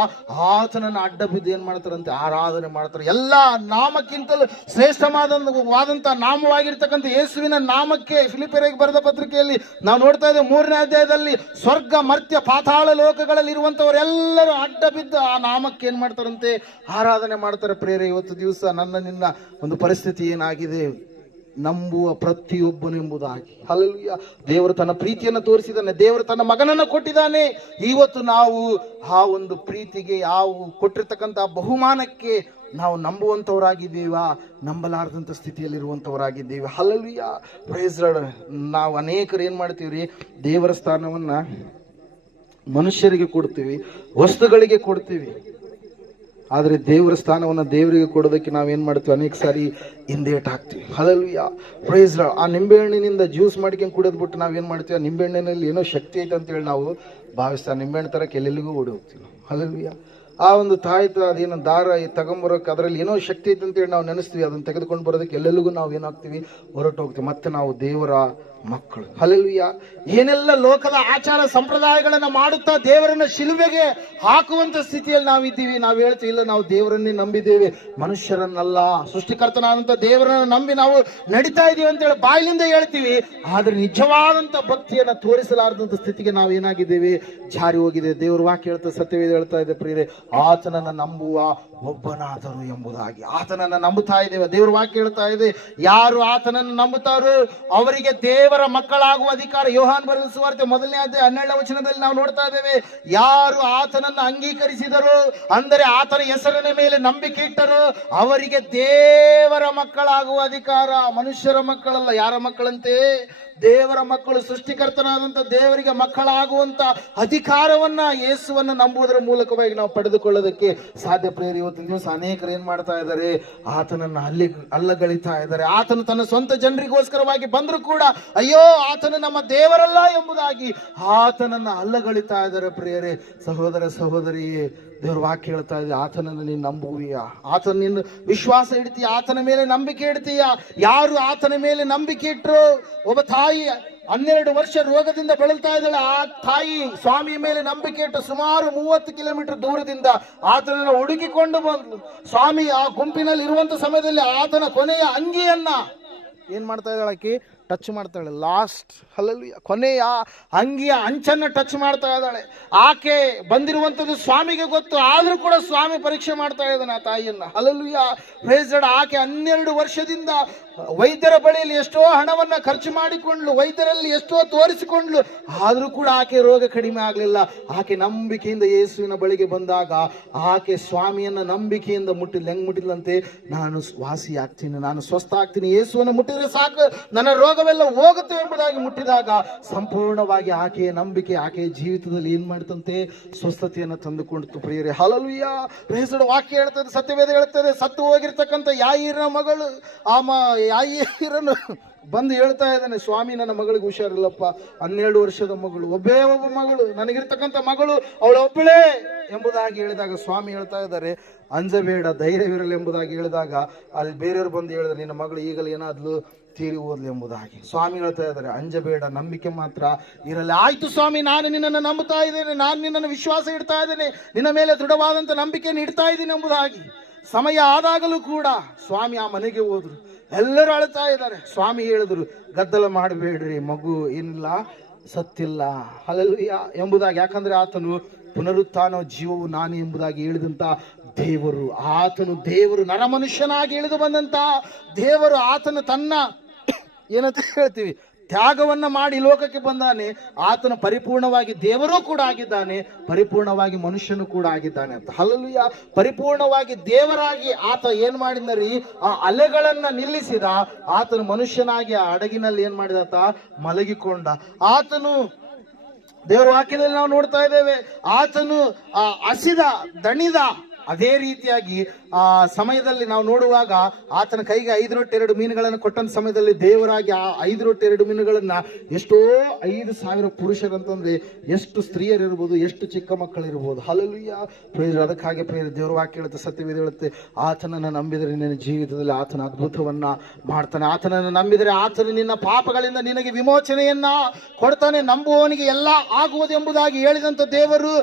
ಆತನನ್ನು ಅಡ್ಡ ಬಿದ್ದು ಏನ್ ಮಾಡ್ತಾರಂತೆ, ಆರಾಧನೆ ಮಾಡ್ತಾರೆ. ಎಲ್ಲಾ ನಾಮಕ್ಕಿಂತಲೂ ಶ್ರೇಷ್ಠವಾದಂತ ನಾಮವಾಗಿರ್ತಕ್ಕಂಥ ಯೇಸುವಿನ ನಾಮಕ್ಕೆ ಫಿಲಿಪಿಯರಿಗೆ ಬರೆದ ಪತ್ರಿಕೆಯಲ್ಲಿ ನಾವು ನೋಡ್ತಾ ಇದ್ದೇವೆ 3ನೇ ಅಧ್ಯಾಯದಲ್ಲಿ ಸ್ವರ್ಗ ಮರ್ತ್ಯ ಪಾತಾಳ ಲೋಕಗಳಲ್ಲಿ ಇರುವಂತವರೆಲ್ಲರೂ ಅಡ್ಡ ಬಿದ್ದು ಆ ನಾಮಕ್ಕೆ ಏನ್ ಮಾಡ್ತಾರಂತೆ, ಆರಾಧನೆ ಮಾಡ್ತಾರೆ ಪ್ರೇರೆ. ಇವತ್ತು ದಿವಸ ನನ್ನ ನಿನ್ನ ಒಂದು ಪರಿಸ್ಥಿತಿ ಏನಾಗಿದೆ, ನಂಬುವ ಪ್ರತಿಯೊಬ್ಬನೆಂಬುದಾಗಿ. ಹಲ್ಲೆಲೂಯಾ. ದೇವರು ತನ್ನ ಪ್ರೀತಿಯನ್ನು ತೋರಿಸಿದ್ದಾನೆ, ದೇವರು ತನ್ನ ಮಗನನ್ನು ಕೊಟ್ಟಿದ್ದಾನೆ. ಇವತ್ತು ನಾವು ಆ ಒಂದು ಪ್ರೀತಿಗೆ, ಯಾವ ಕೊಟ್ಟಿರ್ತಕ್ಕಂಥ ಬಹುಮಾನಕ್ಕೆ ನಾವು ನಂಬುವಂಥವರಾಗಿದ್ದೀವಾ, ನಂಬಲಾರದಂಥ ಸ್ಥಿತಿಯಲ್ಲಿರುವಂಥವರಾಗಿದ್ದೀವಿ. ಹಲ್ಲೆಲೂಯಾ. Praise Lord. ನಾವು ಅನೇಕರು ಏನು ಮಾಡ್ತೀವಿ, ದೇವರ ಸ್ಥಾನವನ್ನು ಮನುಷ್ಯರಿಗೆ ಕೊಡ್ತೀವಿ, ವಸ್ತುಗಳಿಗೆ ಕೊಡ್ತೀವಿ. ಆದರೆ ದೇವರ ಸ್ಥಾನವನ್ನು ದೇವರಿಗೆ ಕೊಡೋದಕ್ಕೆ ನಾವೇನು ಮಾಡ್ತೀವಿ, ಅನೇಕ ಸಾರಿ ಹಿಂದೇಟ್ ಹಾಕ್ತೀವಿ. ಹಲ್ಲೆಲೂಯಾ. Praise Lord. ಆ ನಿಂಬೆಹಣ್ಣಿನಿಂದ ಜ್ಯೂಸ್ ಮಾಡ್ಕೊಂಡು ಕುಡಿಯೋದು ಬಿಟ್ಟು ನಾವೇನು ಮಾಡ್ತೀವಿ, ಆ ನಿಂಬೆಹಣ್ಣಿನಲ್ಲಿ ಏನೋ ಶಕ್ತಿ ಐತೆ ಅಂತೇಳಿ ನಾವು ಭಾವಿಸ್ತಾ ನಿಂಬೆಹಣ್ಣು ತರಕ್ಕೆ ಎಲ್ಲೆಲ್ಲಿಗೂ ಓಡಿ ಹೋಗ್ತೀವಿ ನಾವು. ಹಲ್ಲೆಲೂಯಾ. ಆ ಒಂದು ತಾಯ್ತು ಅದೇನು ದಾರ ತಗೊಂಬರೋಕೆ ಅದರಲ್ಲಿ ಏನೋ ಶಕ್ತಿ ಐತೆ ಅಂತೇಳಿ ನಾವು ನೆನೆಸ್ತೀವಿ. ಅದನ್ನು ತೆಗೆದುಕೊಂಡು ಬರೋದಕ್ಕೆ ಎಲ್ಲೆಲ್ಲಿಗೂ ನಾವು ಏನಾಗ್ತೀವಿ, ಹೊರಟು ಹೋಗ್ತೀವಿ. ಮತ್ತೆ ನಾವು ದೇವರ ಮಕ್ಕಳು. ಹಲ್ಲೆಲೂಯಾ. ಏನೆಲ್ಲ ಲೋಕದ ಆಚಾರ ಸಂಪ್ರದಾಯಗಳನ್ನ ಮಾಡುತ್ತಾ ದೇವರನ್ನ ಶಿಲುಬೆಗೆ ಹಾಕುವಂತ ಸ್ಥಿತಿಯಲ್ಲಿ ನಾವಿದ್ದೀವಿ. ನಾವು ಹೇಳ್ತೀವಿ, ಇಲ್ಲ ನಾವು ದೇವರನ್ನೇ ನಂಬಿದ್ದೇವೆ, ಮನುಷ್ಯರನ್ನಲ್ಲ. ಸೃಷ್ಟಿಕರ್ತನಾದಂತ ದೇವರನ್ನ ನಂಬಿ ನಾವು ನಡೀತಾ ಇದೀವಿ ಅಂತೇಳಿ ಬಾಯಿಲಿಂದ ಹೇಳ್ತೀವಿ. ಆದ್ರೆ ನಿಜವಾದಂತ ಭಕ್ತಿಯನ್ನ ತೋರಿಸಲಾರದಂತ ಸ್ಥಿತಿಗೆ ನಾವು ಏನಾಗಿದ್ದೇವೆ, ಜಾರಿ ಹೋಗಿದೆ. ದೇವ್ರ ವಾಕ್ಯ ಹೇಳ್ತಾ, ಸತ್ಯವೇದ ಹೇಳ್ತಾ ಇದೆ ಪ್ರಿಯರೇ, ಆತನನ್ನ ನಂಬುವ ಒಬ್ಬನಾದರು ಎಂಬುದಾಗಿ. ಆತನನ್ನ ನಂಬುತ್ತಾ ಇದ್ದೇವೆ. ದೇವ್ರ ವಾಕ್ಯ ಹೇಳ್ತಾ ಇದೆ, ಯಾರು ಆತನನ್ನು ನಂಬುತ್ತಾರೋ ಅವರಿಗೆ ದೇವರ ಮಕ್ಕಳಾಗುವ ಅಧಿಕಾರ. ಯೋಹಾನ್ ಬರೆದ ಸುವಾರ್ತೆ 1ನೇ ಅಧ್ಯಾಯ 12ನೇ ವಚನದಲ್ಲಿ ನಾವು ನೋಡ್ತಾ ಇದ್ದೇವೆ, ಯಾರು ಆತನನ್ನು ಅಂಗೀಕರಿಸಿದರು, ಅಂದರೆ ಆತನ ಹೆಸರಿನ ಮೇಲೆ ನಂಬಿಕೆ ಇಟ್ಟರು, ಅವರಿಗೆ ದೇವರ ಮಕ್ಕಳಾಗುವ ಅಧಿಕಾರ. ಮನುಷ್ಯರ ಮಕ್ಕಳಲ್ಲ. ಯಾರ ಮಕ್ಕಳಂತೆ, ದೇವರ ಮಕ್ಕಳು. ಸೃಷ್ಟಿಕರ್ತನಾದಂತ ದೇವರಿಗೆ ಮಕ್ಕಳಾಗುವಂತ ಅಧಿಕಾರವನ್ನ ಯೇಸುವನ್ನ ನಂಬುವುದರ ಮೂಲಕವಾಗಿ ನಾವು ಪಡೆದುಕೊಳ್ಳೋದಕ್ಕೆ ಸಾಧ್ಯ. ಪ್ರೇರಿ. ಇವತ್ತಿನ ದಿವಸ ಅನೇಕರು ಏನ್ ಮಾಡ್ತಾ ಇದ್ದಾರೆ, ಆತನನ್ನ ಅಲ್ಲಗಳಿತಾ ಇದ್ದಾರೆ. ಆತನು ತನ್ನ ಸ್ವಂತ ಜನರಿಗೋಸ್ಕರವಾಗಿ ಬಂದ್ರು ಕೂಡ, ಅಯ್ಯೋ ಆತನು ನಮ್ಮ ದೇವರಲ್ಲ ಎಂಬುದಾಗಿ ಆತನನ್ನ ಅಲ್ಲಗಳಿತಾ ಇದ್ದಾರೆ. ಪ್ರಿಯರೇ, ಸಹೋದರ ಸಹೋದರಿಯೇ, ದೇವ್ರ ವಾಕ್ಯ ಹೇಳ್ತಾ ಇದೆ, ಆತನನ್ನು ನೀನು ನಂಬುವಿಯ, ಆತನ ನಿನ್ನ ವಿಶ್ವಾಸ ಇಡ್ತೀಯ, ಆತನ ಮೇಲೆ ನಂಬಿಕೆ ಇಡ್ತೀಯ. ಯಾರು ಆತನ ಮೇಲೆ ನಂಬಿಕೆ ಇಟ್ಟರು, ಒಬ್ಬ ತಾಯಿ 12 ವರ್ಷ ರೋಗದಿಂದ ಬಳಲ್ತಾ ಇದ್ದಾಳೆ. ಆ ತಾಯಿ ಸ್ವಾಮಿಯ ಮೇಲೆ ನಂಬಿಕೆ ಇಟ್ಟು ಸುಮಾರು 30 ಕಿಲೋಮೀಟರ್ ದೂರದಿಂದ ಆತನನ್ನು ಹುಡುಕಿಕೊಂಡು ಬಂದ್ಲು. ಸ್ವಾಮಿ ಆ ಗುಂಪಿನಲ್ಲಿ ಇರುವಂತ ಸಮಯದಲ್ಲಿ ಆತನ ಕೊನೆಯ ಅಂಗಿಯನ್ನ ಏನ್ ಮಾಡ್ತಾ ಇದ್ದಾಳೆ, ಆಕಿ ಟಚ್ ಮಾಡ್ತಾಳೆ. ಲಾಸ್ಟ್. ಹಲ್ಲೆಲೂಯಾ. ಕೊನೆಯ ಅಂಗಿಯ ಅಂಚನ್ನ ಟಚ್ ಮಾಡ್ತಾ ಇದ್ದಾಳೆ. ಆಕೆ ಬಂದಿರುವಂತದ್ದು ಸ್ವಾಮಿಗೆ ಗೊತ್ತು, ಆದ್ರೂ ಕೂಡ ಸ್ವಾಮಿ ಪರೀಕ್ಷೆ ಮಾಡ್ತಾ ಇದ್ದಾನೆ ಆ ತಾಯಿಯನ್ನ. ಹಲ್ಲೆಲೂಯಾ. Praise Lord. ಆಕೆ 12 ವರ್ಷದಿಂದ ವೈದ್ಯರ ಬಳಿಯಲ್ಲಿ ಎಷ್ಟೋ ಹಣವನ್ನ ಖರ್ಚು ಮಾಡಿಕೊಂಡ್ಲು, ವೈದ್ಯರಲ್ಲಿ ಎಷ್ಟೋ ತೋರಿಸಿಕೊಂಡ್ಲು, ಆದ್ರೂ ಕೂಡ ಆಕೆ ರೋಗ ಕಡಿಮೆ ಆಗ್ಲಿಲ್ಲ. ಆಕೆ ನಂಬಿಕೆಯಿಂದ ಯೇಸುವಿನ ಬಳಿಗೆ ಬಂದಾಗ ಆಕೆ ಸ್ವಾಮಿಯನ್ನ ನಂಬಿಕೆಯಿಂದ ಹೆಂಗ್ ಮುಟ್ಟಿಲ್ಲಂತೆ, ನಾನು ವಾಸಿ ಆಗ್ತೀನಿ, ನಾನು ಸ್ವಸ್ಥ ಆಗ್ತೀನಿ, ಯೇಸುವನ್ನ ಮುಟ್ಟಿದ್ರೆ ಸಾಕು, ನನ್ನ ರೋಗವೆಲ್ಲ ಹೋಗುತ್ತೆ ಎಂಬುದಾಗಿ ಮುಟ್ಟಿದಾಗ ಸಂಪೂರ್ಣವಾಗಿ ಆಕೆಯ ನಂಬಿಕೆ ಆಕೆಯ ಜೀವಿತದಲ್ಲಿ ಏನ್ ಮಾಡ್ತಂತೆ, ಸ್ವಸ್ಥತೆಯನ್ನು ತಂದುಕೊಂಡಿತು. ಪ್ರಿಯರೇ, ಹಲ್ಲೆಲೂಯಾ. Praise lord. ವಾಕ್ಯ ಹೇಳ್ತದೆ, ಸತ್ಯವೇದ ಹೇಳ್ತದೆ, ಸತ್ತು ಹೋಗಿರ್ತಕ್ಕಂಥ ಯಾಯೀರನ ಮಗಳು ಯಾಯೀರನು ಬಂದು ಹೇಳ್ತಾ ಇದ್ದಾನೆ, ಸ್ವಾಮಿ ನನ್ನ ಮಗಳಿಗೆ ಹುಷಾರಿಲ್ಲಪ್ಪ, 12 ವರ್ಷದ ಮಗಳು, ಒಬ್ಬ ಮಗಳು, ನನಗಿರ್ತಕ್ಕಂಥ ಮಗಳು ಅವಳೊಬ್ಬಳೇ ಎಂಬುದಾಗಿ ಹೇಳಿದಾಗ ಸ್ವಾಮಿ ಹೇಳ್ತಾ ಇದ್ದಾರೆ, ಅಂಜಬೇಡ, ಧೈರ್ಯವಿರಲಿ ಎಂಬುದಾಗಿ ಹೇಳಿದಾಗ ಅಲ್ಲಿ ಬೇರೆಯವರು ಬಂದು ಹೇಳಿದ್ರೆ, ನಿನ್ನ ಮಗಳು ಈಗಲೇ ಏನಾದ್ಲು, ತೀರಿ ಹೋದ್ಲು ಎಂಬುದಾಗಿ. ಸ್ವಾಮಿ ಹೇಳ್ತಾ ಇದ್ದಾರೆ, ಅಂಜಬೇಡ, ನಂಬಿಕೆ ಮಾತ್ರ ಇರಲಿ. ಆಯ್ತು ಸ್ವಾಮಿ, ನಾನು ನಿನ್ನನ್ನು ನಂಬುತ್ತಾ ಇದ್ದೇನೆ, ನಾನು ನಿನ್ನನ್ನು ವಿಶ್ವಾಸ ಇಡ್ತಾ ಇದ್ದೇನೆ, ನಿನ್ನ ಮೇಲೆ ದೃಢವಾದಂತ ನಂಬಿಕೆಯನ್ನು ಇಡ್ತಾ ಇದ್ದೀನಿ ಎಂಬುದಾಗಿ. ಸಮಯ ಆದಾಗಲೂ ಕೂಡ ಸ್ವಾಮಿ ಆ ಮನೆಗೆ ಹೋದ್ರು. ಎಲ್ಲರೂ ಅಳ್ತಾ ಇದ್ದಾರೆ. ಸ್ವಾಮಿ ಹೇಳಿದ್ರು, ಗದ್ದಲ ಮಾಡಬೇಡ್ರಿ, ಮಗು ಏನಿಲ್ಲ, ಸತ್ತಿಲ್ಲ. ಹಲ್ಲೆಲೂಯಾ ಎಂಬುದಾಗಿ. ಯಾಕಂದ್ರೆ ಆತನು ಪುನರುತ್ಥಾನ ಜೀವವು ನಾನು ಎಂಬುದಾಗಿ ಹೇಳಿದಂತ ದೇವರು, ಆತನು ದೇವರು ನರಮನುಷ್ಯನಾಗಿ ಇಳಿದು ಬಂದಂತ ದೇವರು, ಆತನು ತನ್ನ ಏನಂತ ಹೇಳ್ತೀವಿ, ತ್ಯಾಗವನ್ನ ಮಾಡಿ ಲೋಕಕ್ಕೆ ಬಂದಾನೆ. ಆತನು ಪರಿಪೂರ್ಣವಾಗಿ ದೇವರೂ ಕೂಡ ಆಗಿದ್ದಾನೆ, ಪರಿಪೂರ್ಣವಾಗಿ ಮನುಷ್ಯನು ಕೂಡ ಆಗಿದ್ದಾನೆ ಅಂತ. ಹಲ್ಲೆಲೂಯಾ. ಪರಿಪೂರ್ಣವಾಗಿ ದೇವರಾಗಿ ಆತ ಏನ್ ಮಾಡಿದರಿ, ಆ ಅಲೆಗಳನ್ನ ನಿಲ್ಲಿಸಿದ. ಆತನು ಮನುಷ್ಯನಾಗಿ ಆ ಹಡಗಿನಲ್ಲಿ ಏನ್ ಮಾಡಿದಾತ, ಮಲಗಿಕೊಂಡ. ಆತನು ದೇವರ ವಾಕ್ಯದಲ್ಲಿ ನಾವು ನೋಡ್ತಾ ಇದ್ದೇವೆ, ಆತನು ಆ ಹಸಿದ ದಣಿದ ಅದೇ ರೀತಿಯಾಗಿ ಆ ಸಮಯದಲ್ಲಿ ನಾವು ನೋಡುವಾಗ ಆತನ ಕೈಗೆ 5 ರೊಟ್ಟಿ 2 ಮೀನುಗಳನ್ನು ಕೊಟ್ಟಂತ ಸಮಯದಲ್ಲಿ ದೇವರಾಗಿ ಆ 5 ರೊಟ್ಟಿ 2 ಮೀನುಗಳನ್ನ ಎಷ್ಟೋ 5,000 ಪುರುಷರಂತಂದ್ರೆ ಎಷ್ಟು ಸ್ತ್ರೀಯರಿರ್ಬೋದು, ಎಷ್ಟು ಚಿಕ್ಕ ಮಕ್ಕಳಿರ್ಬೋದು. ಹಲ್ಲೆಲೂಯಾ, ಪ್ರೇರ್. ಅದಕ್ಕಾಗಿ ಪ್ರೇರ್ ದೇವರ ವಾಕ್ಯ ಹೇಳುತ್ತೆ, ಸತ್ಯವೇದ ಹೇಳುತ್ತೆ, ಆತನನ್ನು ನಂಬಿದರೆ ನಿನ್ನ ಜೀವಿತದಲ್ಲಿ ಆತನ ಅದ್ಭುತವನ್ನ ಮಾಡ್ತಾನೆ. ಆತನನ್ನು ನಂಬಿದರೆ ಆತನು ನಿನ್ನ ಪಾಪಗಳಿಂದ ನಿನಗೆ ವಿಮೋಚನೆಯನ್ನ ಕೊಡ್ತಾನೆ. ನಂಬುವವನಿಗೆ ಎಲ್ಲ ಆಗುವುದು ಎಂಬುದಾಗಿ ಹೇಳಿದಂತ ದೇವರು,